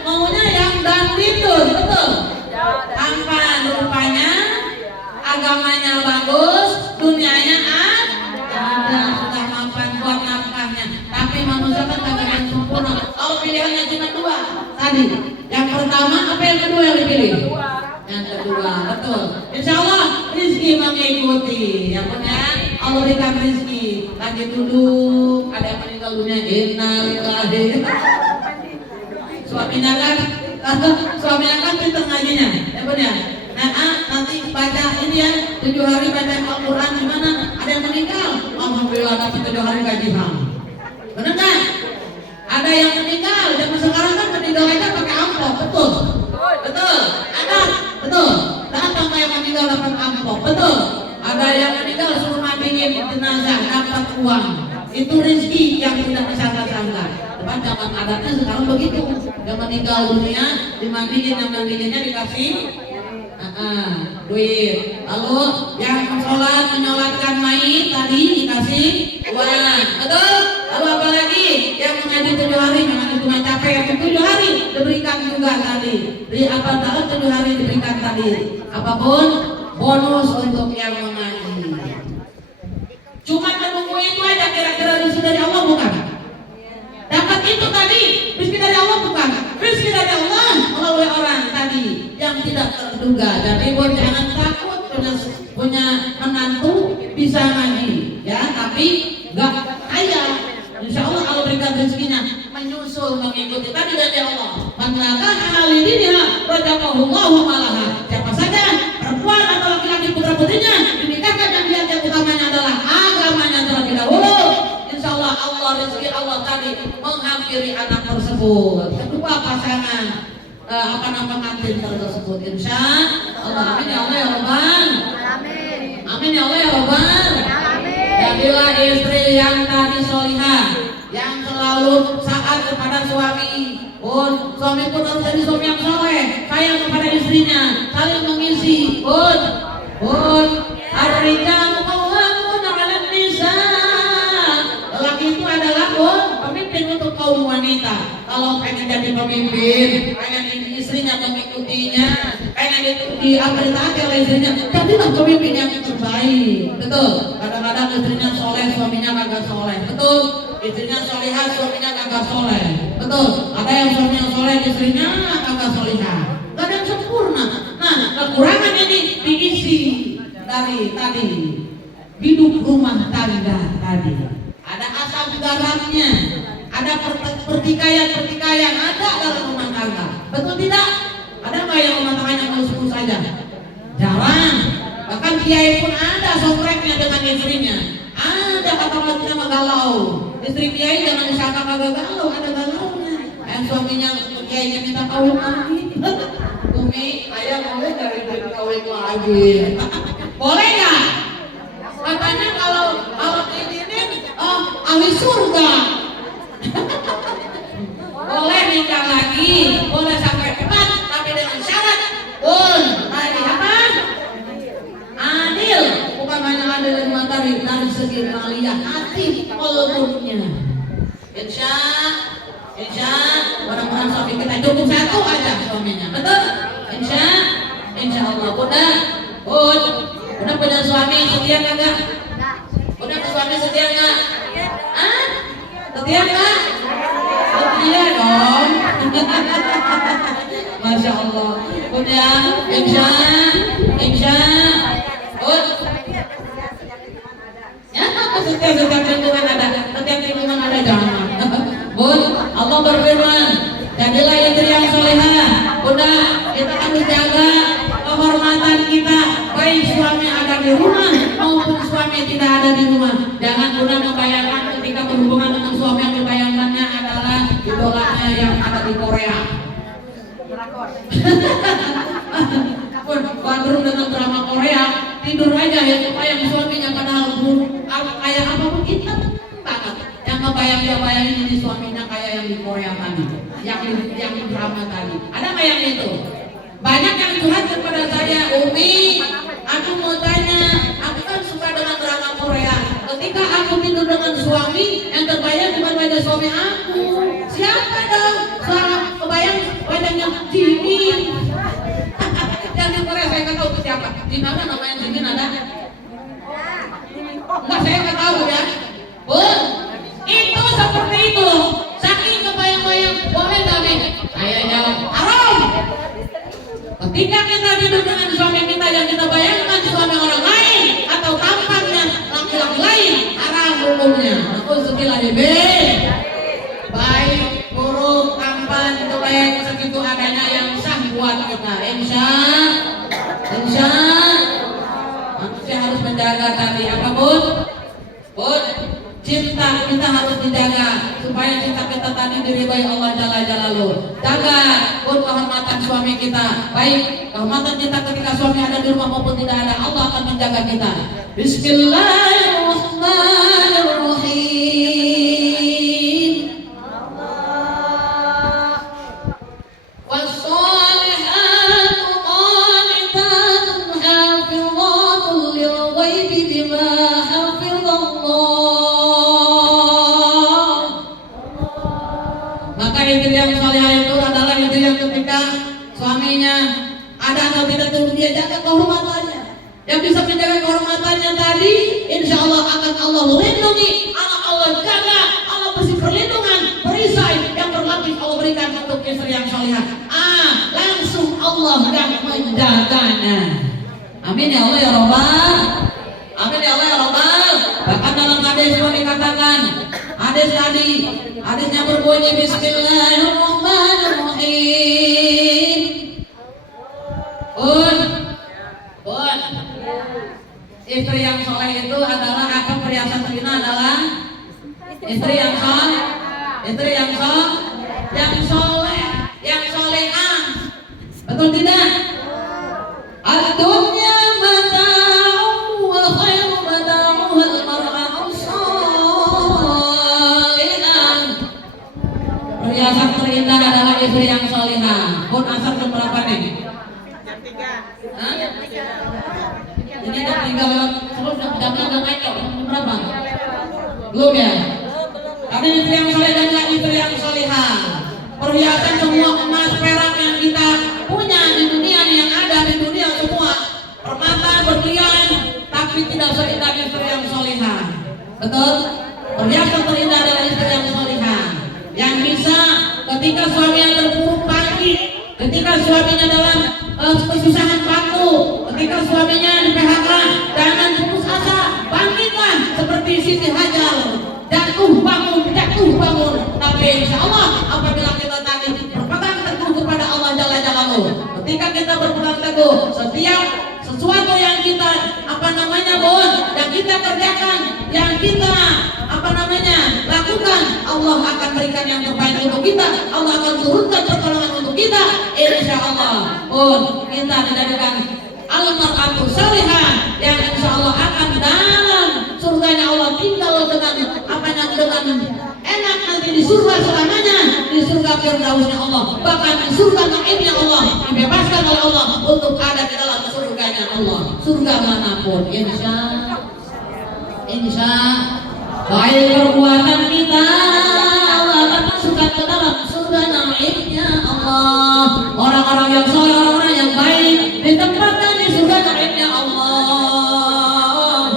Maunya yang danditur, betul. Tampan rupanya, agamanya bagus, dunianya ada, sudah mapan buat nafkahnya. Tapi manusia kan kagak yang sempurna. Kalau pilihannya cuma 2 tadi. Yang pertama apa yang kedua yang dipilih? Yang kedua, betul. Insya Allah rizki mengikuti. Yang benar Allah berikan rizki. Lagi duduk, ada yang meninggal dunia. Innalillahi. Suaminya kan pintar ngajinya, ya benar. Nah, nanti baca ini ya 7 hari baca Al-Quran di mana ada yang meninggal. Alhamdulillah dapat 7 hari gaji ham. Benar kan? Ada yang meninggal. Zaman sekarang kan meninggal aja pakai amplop, betul. Betul. Ada, betul. Datang yang meninggal dapat amplop, betul. Ada yang meninggal suruh mandiin jenazah dapat uang. Itu rezeki yang tidak disangka-sangka. Tepat zaman adatnya sekarang begitu. Yang meninggal dunia dimandiin, yang mandiinnya dikasih duit. Lalu yang menyolatkan mayit tadi dikasih uang, betul. Lalu apa lagi? Yang mengaji 7 hari memang itu capek. Yang 7 hari diberikan juga tadi. Di apa tahu 7 hari diberikan tadi. Apapun bonus untuk yang mengaji. Cuma menunggu itu aja, kira-kira rezeki dari Allah bukan? Dapat itu tadi, rezeki dari Allah bukan? Rezeki dari Allah melalui orang tadi yang tidak terduga. Jadi buat jangan takut punya menantu bisa ngaji, ya, tapi nggak kaya. Insya Allah kalau berikan rezekinya menyusul mengikuti tadi dari Allah. Manakah halidiniha wajahullahu malaha. Siapa saja perempuan atau laki-laki putra putrinya dinikahkan dan lihat yang utamanya adalah agamanya terlebih dahulu. Insya Allah rezeki Allah tadi menghampiri anak tersebut. Kedua pasangan pengantin tersebut. Insya Allah. Amin ya Allah ya Rabbal. Amin ya Allah ya Rabbal. Jadilah istri yang tadi solihah, yang selalu taat kepada suami. Suami pun harus jadi suami yang soleh, sayang kepada istrinya, saling mengisi. Ar-rijalu qawwamuna 'alan nisa. Lelaki itu adalah pemimpin untuk kaum wanita. Kalau pengen jadi pemimpin, pengen istrinya mengikutinya, pengen diambil taat oleh istrinya, jadilah pemimpin yang terbaik. Betul. Kadang-kadang istrinya soleh, suaminya kagak soleh. Betul. Istrinya solehah, suaminya kagak soleh. Betul. Ada yang suaminya soleh, istrinya kagak solehah. Gak ada yang sempurna. Nah, kekurangan ini diisi dari tadi hidup rumah tangga tadi. Ada asam garamnya, ada pertikaian ada dalam rumah tangga. Betul tidak? Ada nggak yang rumah tangganya mulus-mulus saja? Jarang. Bahkan kiai pun ada songkreknya dengan istrinya. Ada kata-katanya magalau. Istri kiai jangan disangka kagak galau, ada galaunya. Suaminya kiainya minta kawin lagi. Umi, ayah boleh dari kawin lagi. Boleh nggak? Katanya kalau ini ahli surga. Boleh nikah lagi, boleh sampai 4, tapi dengan syarat tadi apa? Adil, bukan hanya adil dari segi maliyah, hati qalbunya. Insya mudah-mudahan suami kita cukup 1 aja suaminya, betul? Insya Allah. Udah punya suami setia nggak? Udah punya suami setia nggak? Setia nggak? Setia dong. Masya Allah. Udah, insya. Ya, setia lingkungan ada. setiap lingkungan ada jangan. Bun, Allah berfirman, jadilah istri yang solehah. Bunda, kita harus jaga kehormatan kita, baik suami ada di rumah maupun suami tidak ada di rumah. Jangan bunda membayangkan ketika berhubungan dengan suami yang dibayangkannya adalah idolanya yang ada di Korea. Baru dengan drama Korea tidur aja ya supaya suaminya padahal kayak apapun kita banget yang ngebayang dia bayangin ini suaminya kayak yang di Korea tadi, yang di drama tadi. Ada nggak yang itu? Banyak yang curhat kepada saya, Umi, aku mau tanya, aku kan suka dengan drama Korea. Ketika aku tidur dengan suami, yang terbayang bukan wajah suami aku. Siapa dong? Kebayang wajahnya Jimin. Yang di Korea saya nggak tahu itu siapa. Di mana namanya Jimin ada? Nggak, saya nggak tahu ya. Bun, itu seperti itu. Saking kebayang-bayang, boleh nggak nih? Saya jawab, haram. Ketika kita tidur dengan suami kita yang kita bayangkan suami orang lain atau tampaknya laki-laki lain, haram hukumnya. Aku sebilah baik, buruk, tampan, jelek, segitu adanya yang sah buat kita. Insya manusia harus menjaga tadi apa bun? Cinta kita harus dijaga supaya cinta kita tadi diridhai Allah Jalla Jalaluhu. Jaga pun kehormatan suami kita, baik kehormatan kita ketika suami ada di rumah maupun tidak ada, Allah akan menjaga kita. Bismillahirrahmanirrahim. Wassalihatu qanitatun hafizatun lil ghaibi bima hafizallah. Maka istri yang salihah itu adalah istri yang ketika suaminya ada atau tidak itu dia jaga kehormatannya. Yang bisa menjaga kehormatannya tadi, insya Allah akan Allah lindungi, Allah jaga, Allah beri perlindungan, perisai yang berlapis Allah berikan untuk istri yang salihah. Langsung Allah yang menjaganya. Amin ya Allah ya Rabbal. Amin ya Allah ya Rabbal. Bahkan dalam hadis juga dikatakan, hadis tadi, hadisnya berbunyi Bismillahirrahmanirrahim. Istri yang soleh itu adalah apa? Perhiasan zina adalah istri yang soleh, yang solehah. Betul tidak? Ad-dunya mata'u wa khairu mata'uha al-mar'atu salihah. Perhiasan terindah adalah istri yang solehah. Pun asal jam berapa nih? Jam 3. Ini jam 3 lewat 10, jam 3 naik jam berapa? Belum ya? Karena istri yang soleh dan istri yang solehah. Perhiasan semua emas perak yang kita punya di dunia yang ada di dunia semua, permata berlian, tapi tidak seindah istri yang solehah. Betul? Perhiasan terindah adalah istri yang solehah, yang bisa ketika suaminya terpuruk pagi, ketika suaminya dalam kesusahan waktu, ketika suaminya di PHK, jangan putus asa, bangkitlah seperti Siti Hajar, jatuh bangun, tapi insya Allah apabila kita tadi berpegang teguh kepada Allah Jalla Jalaluhu, ketika kita berpegang teguh setiap sesuatu yang kita yang kita kerjakan, yang kita lakukan, Allah akan berikan yang terbaik untuk kita, Allah akan turunkan pertolongan untuk kita, insya Allah. Kita dijadikan al-mar'atu salihah yang insya Allah akan dalam surganya Allah, tinggal dengan dengan enak nanti di surga selamanya, di surga firdausnya Allah, bahkan di surga naimnya Allah, dibebaskan oleh Allah untuk ada di dalam surganya Allah, surga manapun. Insya baik perbuatan kita Allah akan masukkan ke dalam surga naimnya Allah. Orang-orang yang soleh, orang-orang yang baik ditempatkan di surga naimnya Allah.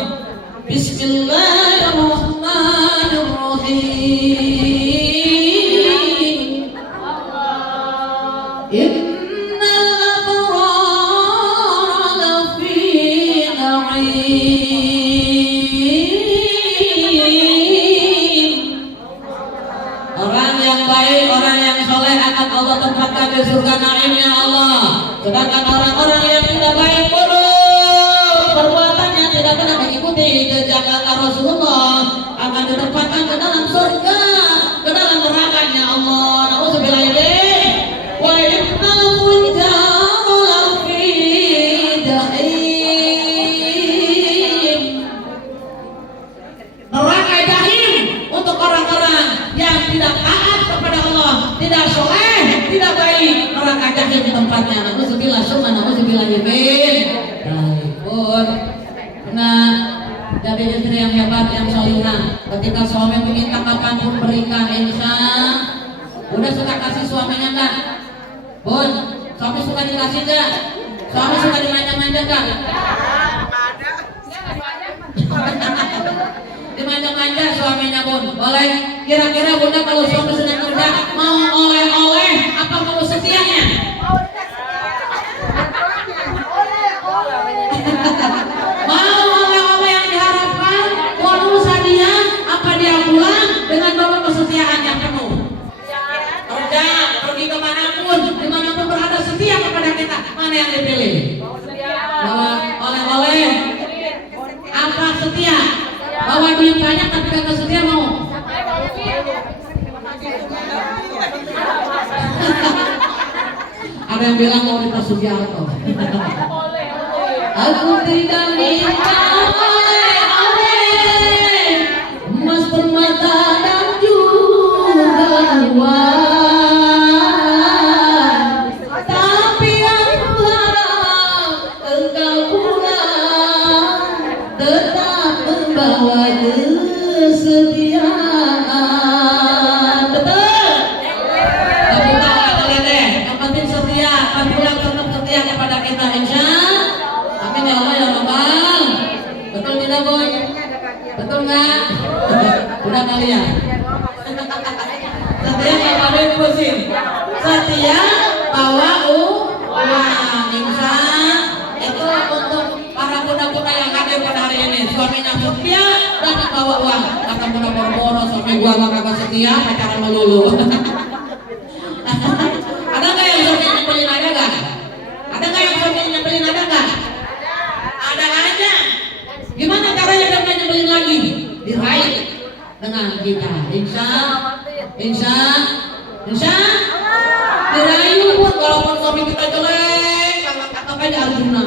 Bismillahirrahmanirrahim. Innal abrara lafi na'im Orang yang baik, orang yang soleh akan Allah tempatkan di surga naimnya Allah. Sedangkan orang-orang yang tidak baik, buruk perbuatannya, tidak pernah mengikuti jejak Rasulullah, akan ditempatkan ke dalam surga, ke dalam nerakanya Allah. Nauzubillah wa innal fujjara lafi jahim. Neraka jahim untuk orang-orang yang tidak taat kepada Allah, tidak soleh, tidak baik. Neraka jahim tempatnya. Nauzubillah summa nauzubillah pun karena jadi istri yang hebat, yang solihah. Ketika suami meminta kapanpun berikan, insya. Udah suka kasih suaminya enggak? Bun, suami suka dikasih enggak? Suami suka dimanja-manja enggak? Dimanja-manja suaminya bun. Boleh. Kira-kira bunda kalau suami sedang kerja mau oleh-oleh apa mau setianya? Mau oleh-oleh yang diharapkan, bonus hadiah, apa dia pulang dengan bawa kesetiaan yang penuh. Kerja, pergi kemanapun, dimanapun berada setia kepada kita. Mana yang dipilih? Bawa oleh-oleh, apa setia? Bawa duit banyak tapi kagak setia mau? Ada yang bilang mau Rita Sugiarto. Aku tidak minta oleh-oleh, emas, permata dan juga uang, tapi aku harap engkau pulang tetap membawa kesetiaan. Betul? Tapi tak ada deh, yang penting setia, kan pulang tetap setia kepada kita, insya. Amin ya Allah ya Rabbal. Betul tidak Bun? Betul nggak? Udah kali ya? Setia nggak pada pusing. Setia bawa uang, insya. Itu untuk para bunda-bunda yang hadir pada hari ini. Suaminya setia dan bawa uang. Kata bunda boro-boro, suami gua nggak setia, pacaran melulu. Ada nggak yang suami nyebelin, ada nggak? Ada nggak yang suami nyebelin, ada nggak? Ada aja. Gimana caranya dan nyebelin lagi? Diraih dengan kita. Insya dirayu pun walaupun suami kita jelek, kata aja Arjuna.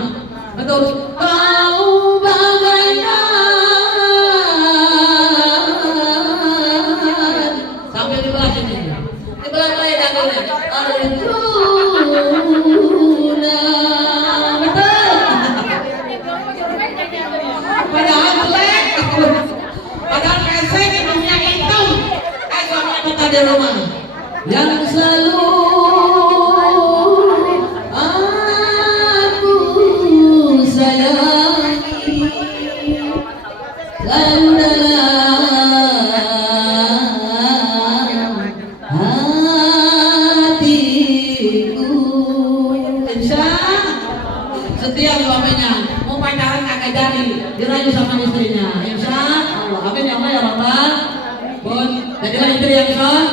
Betul. Kau bagaikan sambil dibelah ini. Dibelah lagi dagingnya. Arjuna. Padahal jelek, padahal pesek, hidungnya hitam. Suaminya kita di rumah yang selalu aku sayangi, selalu dalam hatiku. Insya setia suaminya, mau pacaran kagak jadi, dirayu sama istrinya. Insya Allah. Amin ya Allah ya Rabbal. Bun, jadilah istri yang soleh,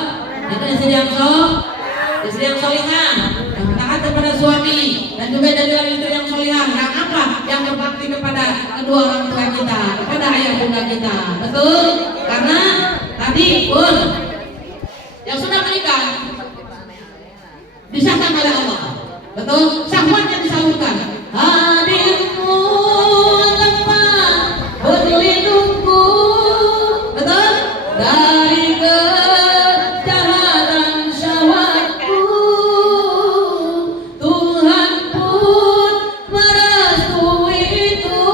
istri yang solihah, yang taat kepada suami, dan juga jadilah istri yang solihah, yang apa? Yang berbakti kepada kedua orang tua kita, kepada ayah bunda kita. Betul? Karena tadi pun yang sudah menikah disahkan oleh Allah. Betul? Syahwatnya disalurkan. Hadirmu tempat berlindungku. Betul? Dari kejahatan syahwatku, Tuhan pun merestui itu,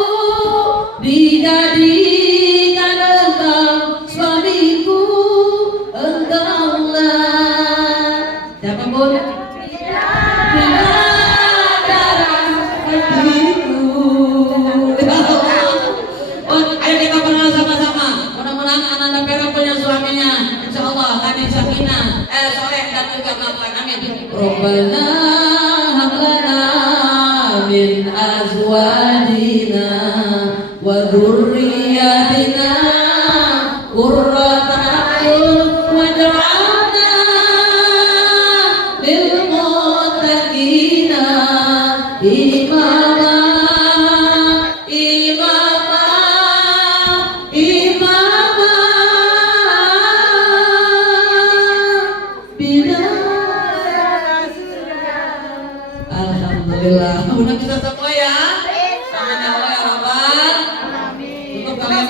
dijadikan engkau suamiku, engkaulah. Siapa pun? Ayo kita berdoa sama-sama. Mudah-mudahan Ananda Pera punya suaminya, insya Allah tadi Sakinah, soleh dan juga maafkan. Amin. Rabbana hablana min azwajina wa dzurriyyatina qurrata a'yun waj'alna bisa semua ya? Amin ya Allah ya Rabbal. Cukup kalian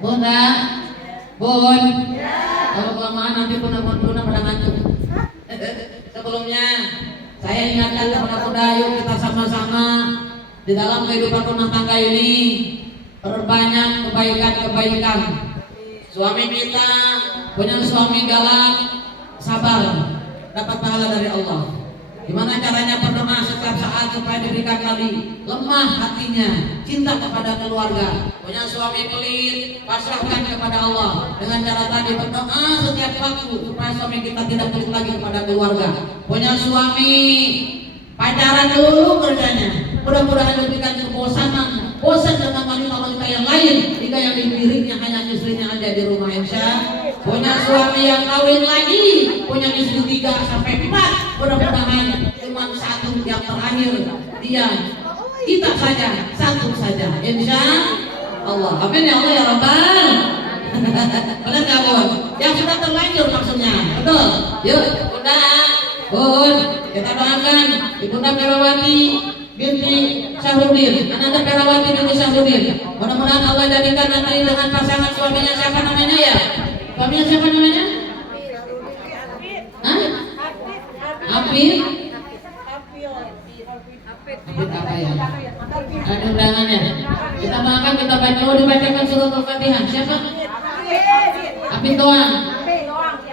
Bunda, Bun. Kalau kelamaan nanti Bunda pada ngantuk. Sebelumnya saya ingatkan kepada Bunda, yuk kita sama-sama di dalam kehidupan rumah tangga ini perbanyak kebaikan-kebaikan. Suami kita punya suami galak, sabar, dapat pahala dari Allah. Gimana caranya berdoa setiap saat supaya diberikan kali lemah hatinya, cinta kepada keluarga. Punya suami pelit, pasrahkan kepada Allah dengan cara tadi berdoa setiap waktu supaya suami kita tidak pelit lagi kepada keluarga. Punya suami pacaran dulu kerjanya, mudah-mudahan diberikan kebosanan, bosan dengan wanita-wanita yang lain hingga yang dipilihnya hanya istrinya aja di rumah. Insya punya suami yang kawin lagi, punya istri 3 sampai 4, mudah-mudahan cuma satu yang terakhir dia kita saja, satu saja, insya Allah. Amin ya Allah ya Rabbal. Benar nggak Bun? Yang sudah terlanjur maksudnya, betul? Yuk Bunda, Bun, kita doakan Ibunda Perawati binti Syahruddin, Ananda Perawati binti Syahruddin. Mudah-mudahan Allah jadikan nanti dengan pasangan suaminya siapa namanya ya? Suaminya siapa namanya? Hah? Apit? Apit apa ya? Ada undangannya. Kita makan, kita baca, dibacakan surat Al-Fatihah. Siapa? Apit doang.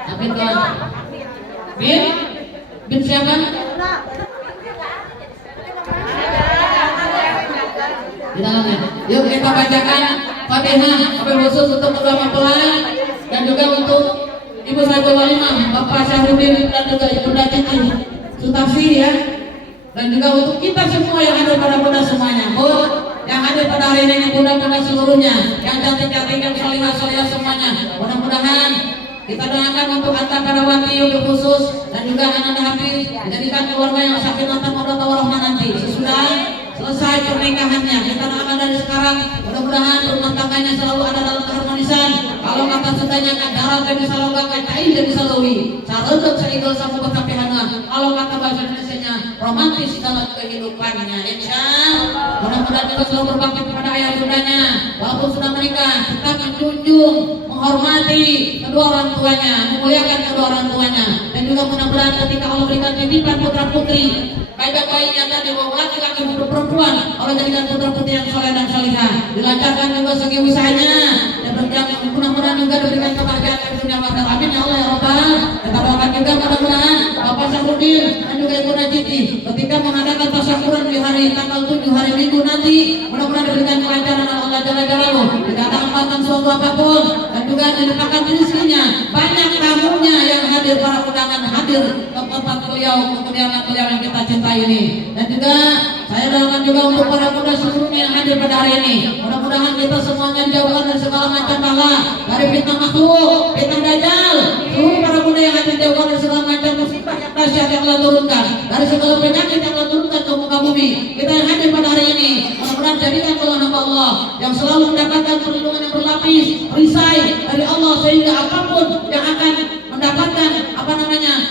Apit doang. Bin? Bin siapa? Di dalamnya. Yuk kita bacakan Fatihah, sampai khusus untuk kedua mempelai dan juga untuk Ibu Saiful Walimah, Bapak Syahruddin dan juga Ibunda Titi Sutafsi ya. Dan juga untuk kita semua yang ada pada Bunda semuanya, yang ada pada hari ini Bunda-bunda seluruhnya, yang cantik-cantik, yang salihah-salihah semuanya. Mudah-mudahan kita doakan untuk Atta Perawati yang khusus dan juga Ananda Hafiz menjadikan keluarga yang sakinah mawaddah warahmah nanti sesudah selesai pernikahannya. Kita doakan dari sekarang mudah-mudahan rumah tangganya selalu ada dalam keharmonisan. Kalau kata sudahnya darat dari salawat kain dari salawi sareut saigel samu betapihana. Kalau kata bahasa Indonesianya romantis dalam kehidupannya. Insyaallah mudah-mudahan kita selalu berbakti kepada ayah bundanya walaupun sudah menikah, tetap menjunjung, menghormati kedua orang tuanya, memuliakan kedua orang tuanya, dan juga mudah-mudahan ketika Allah berikan titipan putra putri baik-baiknya tadi mau laki-laki maupun perempuan, Allah jadikan putra putri yang soleh dan salihah, dilancarkan juga segi usahanya dan berjalan, mudah-mudahan juga diberikan kebahagiaan dari dunia akhirat. Amin ya Allah ya Rabbal. Kita doakan juga mudah-mudahan Bapak Syahruddin dan juga Ibu Najiti ketika mengadakan tasyakuran di hari tanggal 7 hari Minggu nanti, mudah-mudahan diberikan kelancaran Allah Jalla-Jalaluhu, tidak ada hambatan suatu apapun, dan juga dilimpahkan rezekinya. Banyak tamunya yang hadir, para undangan hadir ke tempat beliau, kediaman beliau yang kita cintai ini. Dan juga saya doakan juga untuk para muda seluruhnya yang hadir pada hari ini, mudah-mudahan kita semuanya dijauhkan dari segala macam bala, dari fitnah makhluk, fitnah dajjal. Seluruh para muda yang hadir dijauhkan dari segala macam musibah yang dahsyat yang Allah turunkan, dari segala penyakit yang Allah turunkan ke muka bumi. Kita yang hadir pada hari ini, mudah-mudahan jadikan Allah hamba Allah yang selalu mendapatkan perlindungan yang berlapis, perisai dari Allah, sehingga apapun yang akan mendapatkan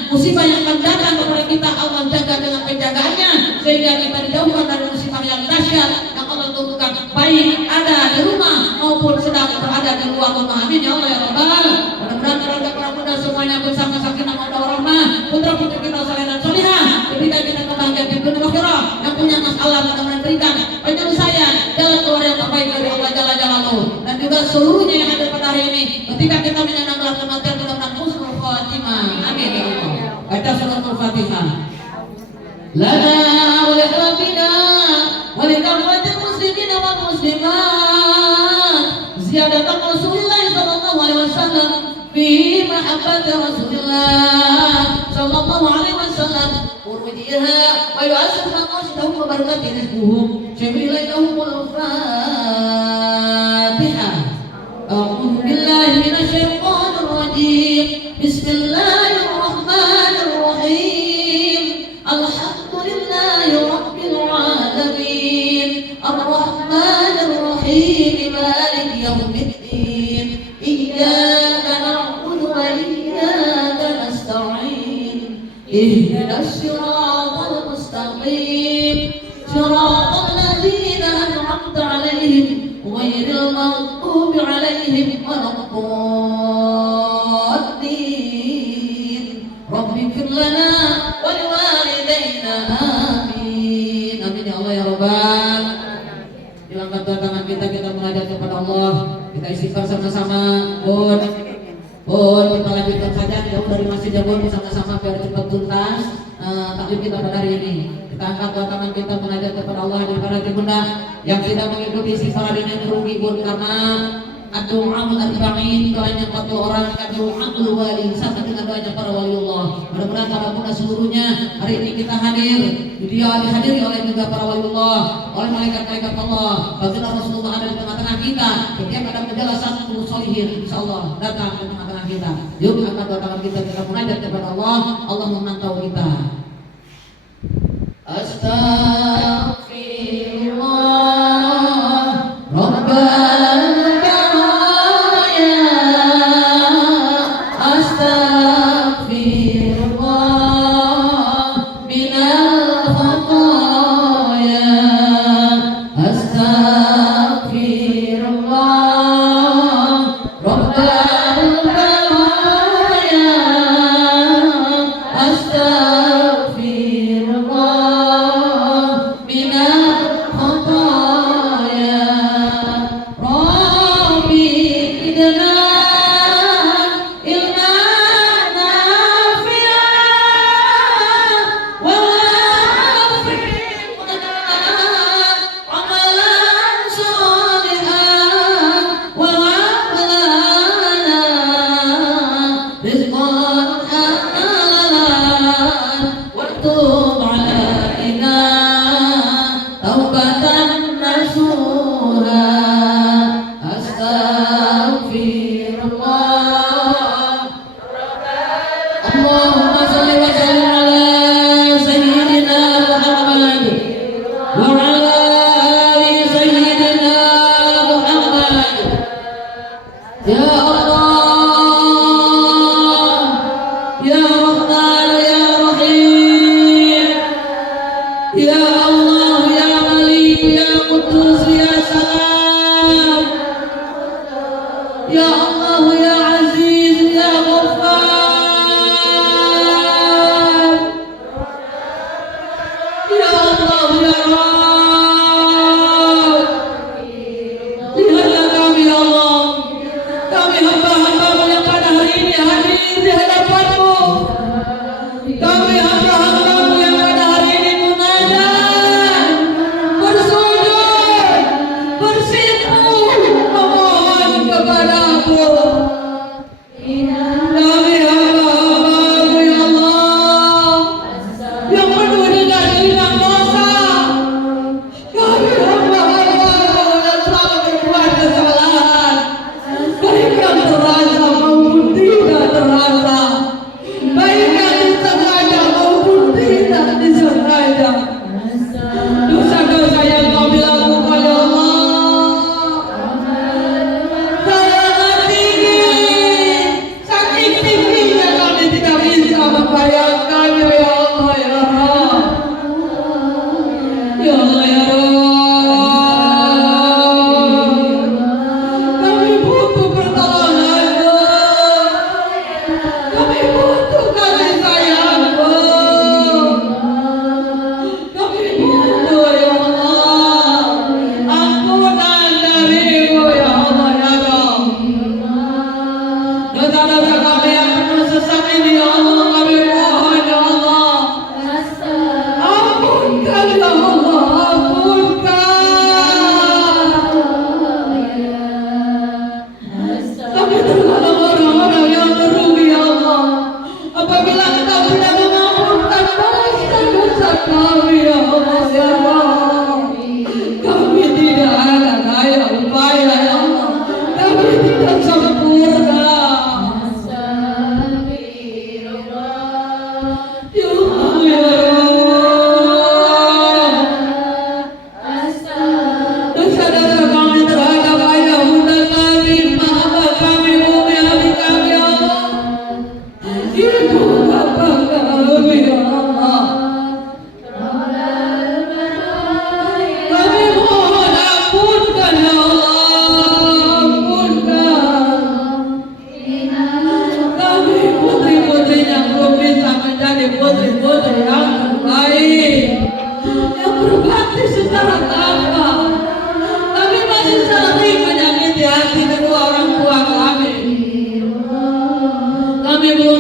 musibah yang akan datang kepada kita, Allah jaga dengan penjagaannya, sehingga kita dijauhkan dari musibah yang dahsyat yang Allah turunkan, baik ada di rumah maupun sedang berada di luar rumah. Amin ya Allah ya Rabbal. Mudah-mudahan keluarga para muda semuanya bersama sakinah mawaddah warahmah, putra putri kita saleh dan salihah, diberikan kita kebahagiaan di dunia akhirat. Yang punya masalah mudah-mudahan berikan penyelesaian jalan keluar yang terbaik dari Allah Jalla-Jalaluhu. Dan juga seluruhnya yang ada pada hari ini, ketika kita menyandang kematian, mudah-mudahan husnul khatimah. Amin ya Allah. Baca surat Al-Fatihah. Lana wa li rabbina wa li kafatil muslimin wal muslimat ziyadatan Rasulullah sallallahu alaihi wasallam fi mahabbati Rasulullah sallallahu alaihi wasallam urwidiha wa yu'asir maqasidahum wa barakati rizquhum syamilaihum al-Fatihah. A'udzu billahi minasy syaithanir rajim. Bismillahirrahmanirrahim. Alhamdulillahi rabbil alamin. Ar-Rahmanir Rahim. Maliki yaumiddin. Iyyaka na'budu wa iyyaka nasta'in. Ihdinas siratal mustaqim. lana wa liwalidayna amin. Amin ya Allah ya Rabbal. Dilangkat tangan kita munajat kepada Allah. Kita istighfar sama-sama. Bun, kita lanjutkan saja jauh dari masjid Bun, sama-sama biar cepat tuntas taklim kita pada hari ini. Kita angkat dua tangan kita munajat kepada Allah di para bunda yang tidak mengikuti istighfar hari ini merugi Bun, karena Ad-du'a'ul arba'in, doanya 40 orang, Ad-du'a'ul wali, sama dengan doanya para waliullah. Mudah-mudahan para bunda seluruhnya hari ini kita hadir, dia dihadiri oleh juga para waliullah, oleh malaikat-malaikat Allah. Baginda Rasulullah ada di tengah-tengah kita. Setiap ada penjelasan solihin, insyaallah datang ke tengah-tengah kita. Yuk angkat dua tangan kita munajat kepada Allah. Allah memantau kita. Astaghfirullah Rabbana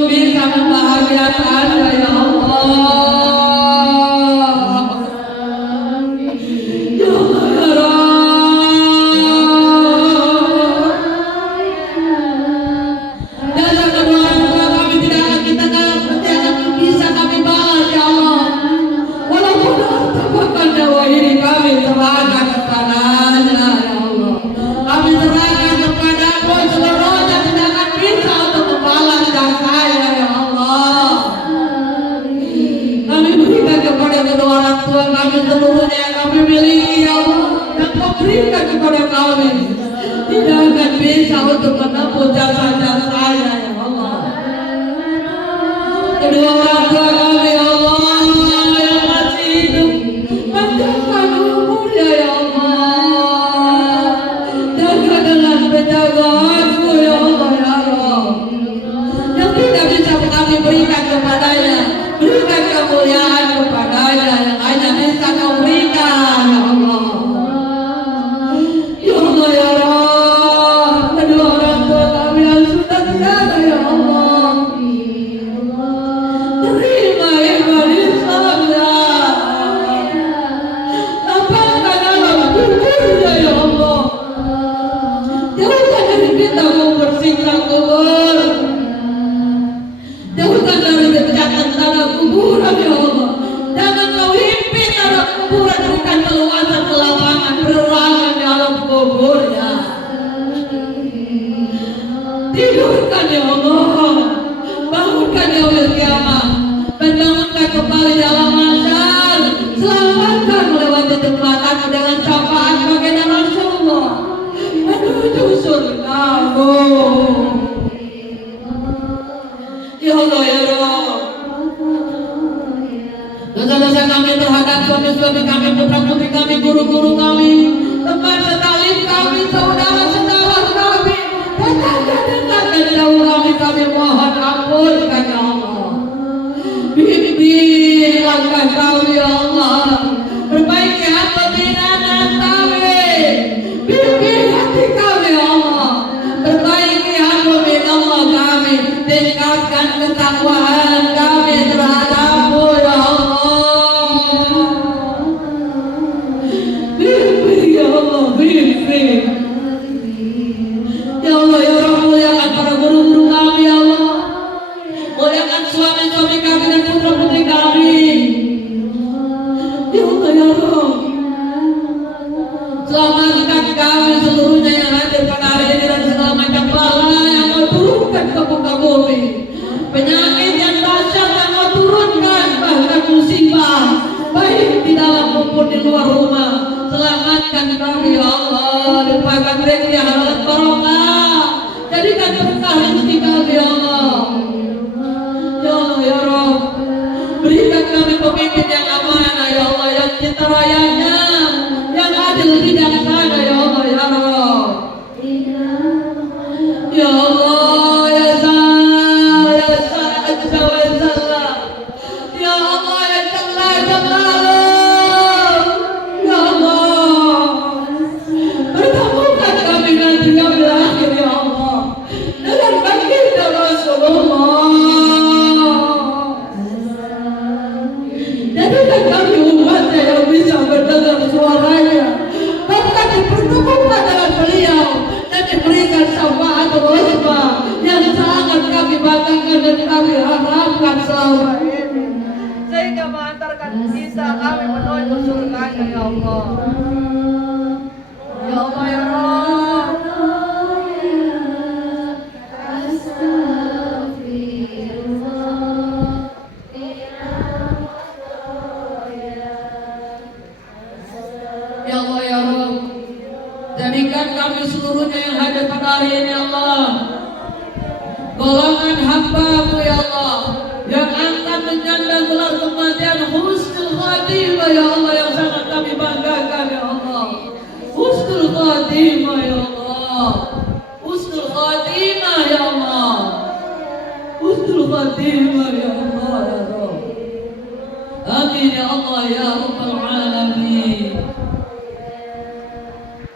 bisa membahagiakan ya Allah. Ya Allah, dasar kedua orang tua kami tidak akan bisa kami balas ya Allah. Walaupun harta nyawa ini kami serahkan kepadanya ya Allah. Kami serahkan kepadamu seluruhnya, tidak akan bisa untuk membalas jasanya ya Allah. Kami berikan kepada kedua orang tua kami seluruhnya yang kami miliki ya Allah, dan kau berikan kepada kami, tidak akan bisa untuk menembus jasa-jasanya ya Allah. Kedua orang tua kami ya Allah yang masih hidup, panjangkan umurnya ya Allah, jaga dengan penjagaanmu ya Allah ya Allah. Yang tidak bisa kami berikan kepadanya, berikan kemuliaan kepadanya yang hanya bisa kau berikan ya Allah. Ya Allah ya Rabb, kedua orang tua kami yang sudah tiada ya Allah, terima iman Islamnya, lapangkan alam kuburnya ya Allah. Jauhkan dari kita mau bersiksa kubur, jauhkan dari kejahatan tanah kuburan ya Allah. Jangan kau himpit tanah kuburan, bukan keluasan ke lapangan berangan di alam kuburnya. Tidurkan ya Allah, bangunkan ya Allah kiamat, dan bangunkan kembali di alam mahsyar. Selamatkan melewati jembatan dengan syafaat baginda Rasulullah menuju surgamu. Ya Allah ya Rabb, dosa-dosa kami terhadap suami-suami kami, putra-putri kami, guru-guru kami, teman setalim kami, saudara-saudara kami, tetangga-tetangga dan jauh kami mohon ampunkan ya Allah. Bimbing langkah kami ya Allah, perbaiki hati anak kami, bimbing hati kami ya Allah, perbaiki hati Allah kami, tingkatkan ketakwaan kami terhadapmu ya Allah. Bimbing ya Allah, bimbing ya Allah ya Rabb. Muliakan para guru-guru kami ya Allah, muliakan suami-suami kami dan putra-putri kami ya Allah ya Rabb. Selamatkan kami seluruhnya yang hadir pada hari ini dan segala macam bala yang kau turunkan ke muka bumi, penyakit yang dahsyat yang kau turunkan, bahkan musibah baik di dalam maupun di luar rumah. Selamatkan kami ya Allah, limpahkan rezeki halal barokah, jadikan berkah rezeki kami ya Allah. Ya Allah ya Rabb, berikan kami pemimpin yang amanah ya Allah, yang cinta rakyatnya, yang adil bijaksana ya Allah ya Rabb. Ya Allah ya Zal ya Sa'ad wa Zalla, ya Allah ya Jalla Jalalu, ya Allah pertemukan kami nanti kami akhir ya Allah dengan baginda Rasulullah. Jadikan kami umatnya yang bisa mendengar suaranya, bahkan dipertemukan dengan beliau dan diberikan syafaat rahmah yang sangat kami banggakan dan kami harapkan selama ini, sehingga mengantarkan kita kami menuju surganya ya Allah. Ya Allah ya Rabb, ya Allah ya Rabb, jadikan kami seluruhnya yang hadir pada hari ini ya Allah, golongan hamba-Mu ya Allah, yang akan menyandang gelar kematian husnul khatimah ya Allah, yang sangat kami banggakan ya Allah. Husnul khatimah ya Allah, husnul khatimah ya Allah, husnul khatimah ya Allah ya Rabb. Amin ya Allah ya Rabbal alamin.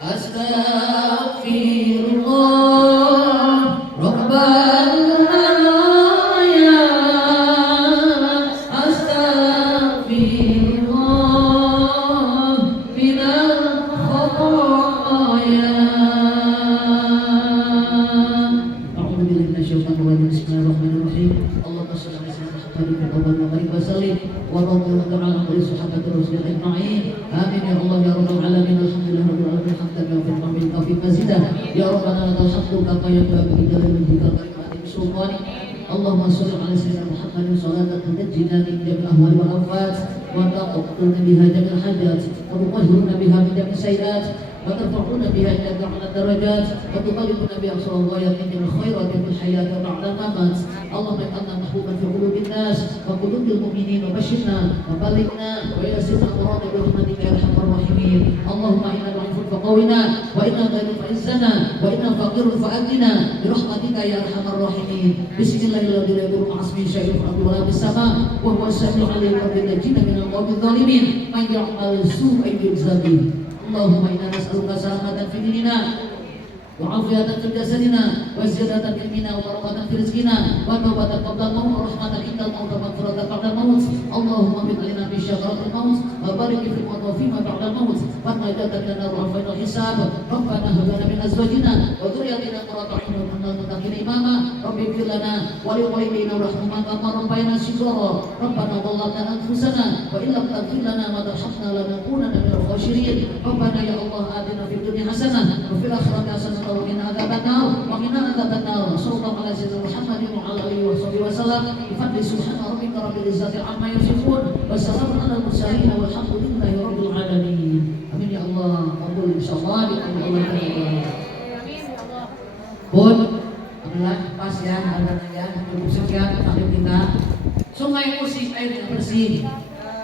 Astaghfirullah Rabbana وسلم ورضي الله تعالى عن صحابة الرسول أجمعين آمين يا الله يا رب العالمين الحمد لله رب العالمين حتى في الرحمن توفيق مزيدا يا ربنا لا تحمدك كما ينبغي بجلال وجهك وكريم سلطانك اللهم صل على سيدنا محمد صلاة تنجينا من جميع الأهوال والآفات وتقضي بها جميع الحاجات وتطهرنا بها من جميع السيئات وترفعون بها إلى أعلى الدرجات وتبلغنا بأقصى الغايات من الخيرات في الحياة وبعد الممات اللهم اجعلنا محبوبا في قلوب الناس وقلوب المؤمنين وبشرنا وبلغنا ويسر المراد برحمتك يا أرحم الراحمين اللهم إنا ضعيف فقونا وإنا غني فعزنا وإنا فقير فأغننا برحمتك يا أرحم الراحمين بسم الله الذي لا يضر مع اسمه شيء في الأرض ولا في السماء وهو السميع العليم رب الذين من القوم الظالمين من يعمل سوءا يجزى به اللهم إنا نسألك سلامة في ديننا وعافية في جسدنا وزيادة في علمنا وبركة في رزقنا وتوبة قبل الموت ورحمة عند الموت ومغفرة بعد الموت اللهم بك لنا في شجرة الموت وبارك في الموت وفيما بعد الموت والنجاة من النار وعافية الحساب ربنا هب لنا من أزواجنا وذرياتنا قرة أعين واجعلنا للمتقين إماما رب اغفر لنا ولوالدينا وارحمهما كما ربيانا صغارا ربنا ظلمنا أنفسنا وإن لم تغفر لنا وترحمنا لنكونن من الخاسرين ربنا يا الله آتنا في الدنيا حسنة وفي الآخرة حسنة وقنا عذاب النار وقنا عذاب النار صلى الله على سيدنا محمد وعلى آله وصحبه وسلم بفضل سبحان ربك رب العزة عما يصفون وسلام على المرسلين والحمد لله رب العالمين amin ya Allah kabul insyaallah di Allah taala Bun adalah pas ya adanya ya cukup sekian taklim kita sungai bersih air bersih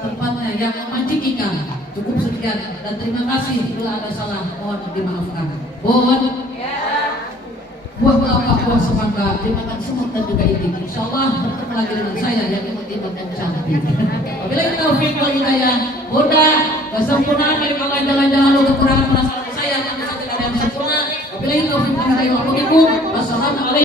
tempatnya yang memancing ikan cukup sekian dan terima kasih bila ada salah mohon dimaafkan Bun buah kelapa buah semangka dimakan semut dan juga itik insyaallah bertemu lagi dengan saya yang imut-imut dan cantik wabillahi taufiq wal hidayah Bunda kesempurnaan milik Allah jalan-jalan lalu kekurangan masalah saya yang bisa tidak ada yang sempurna wabillahi taufiq wal hidayah wassalamualaikum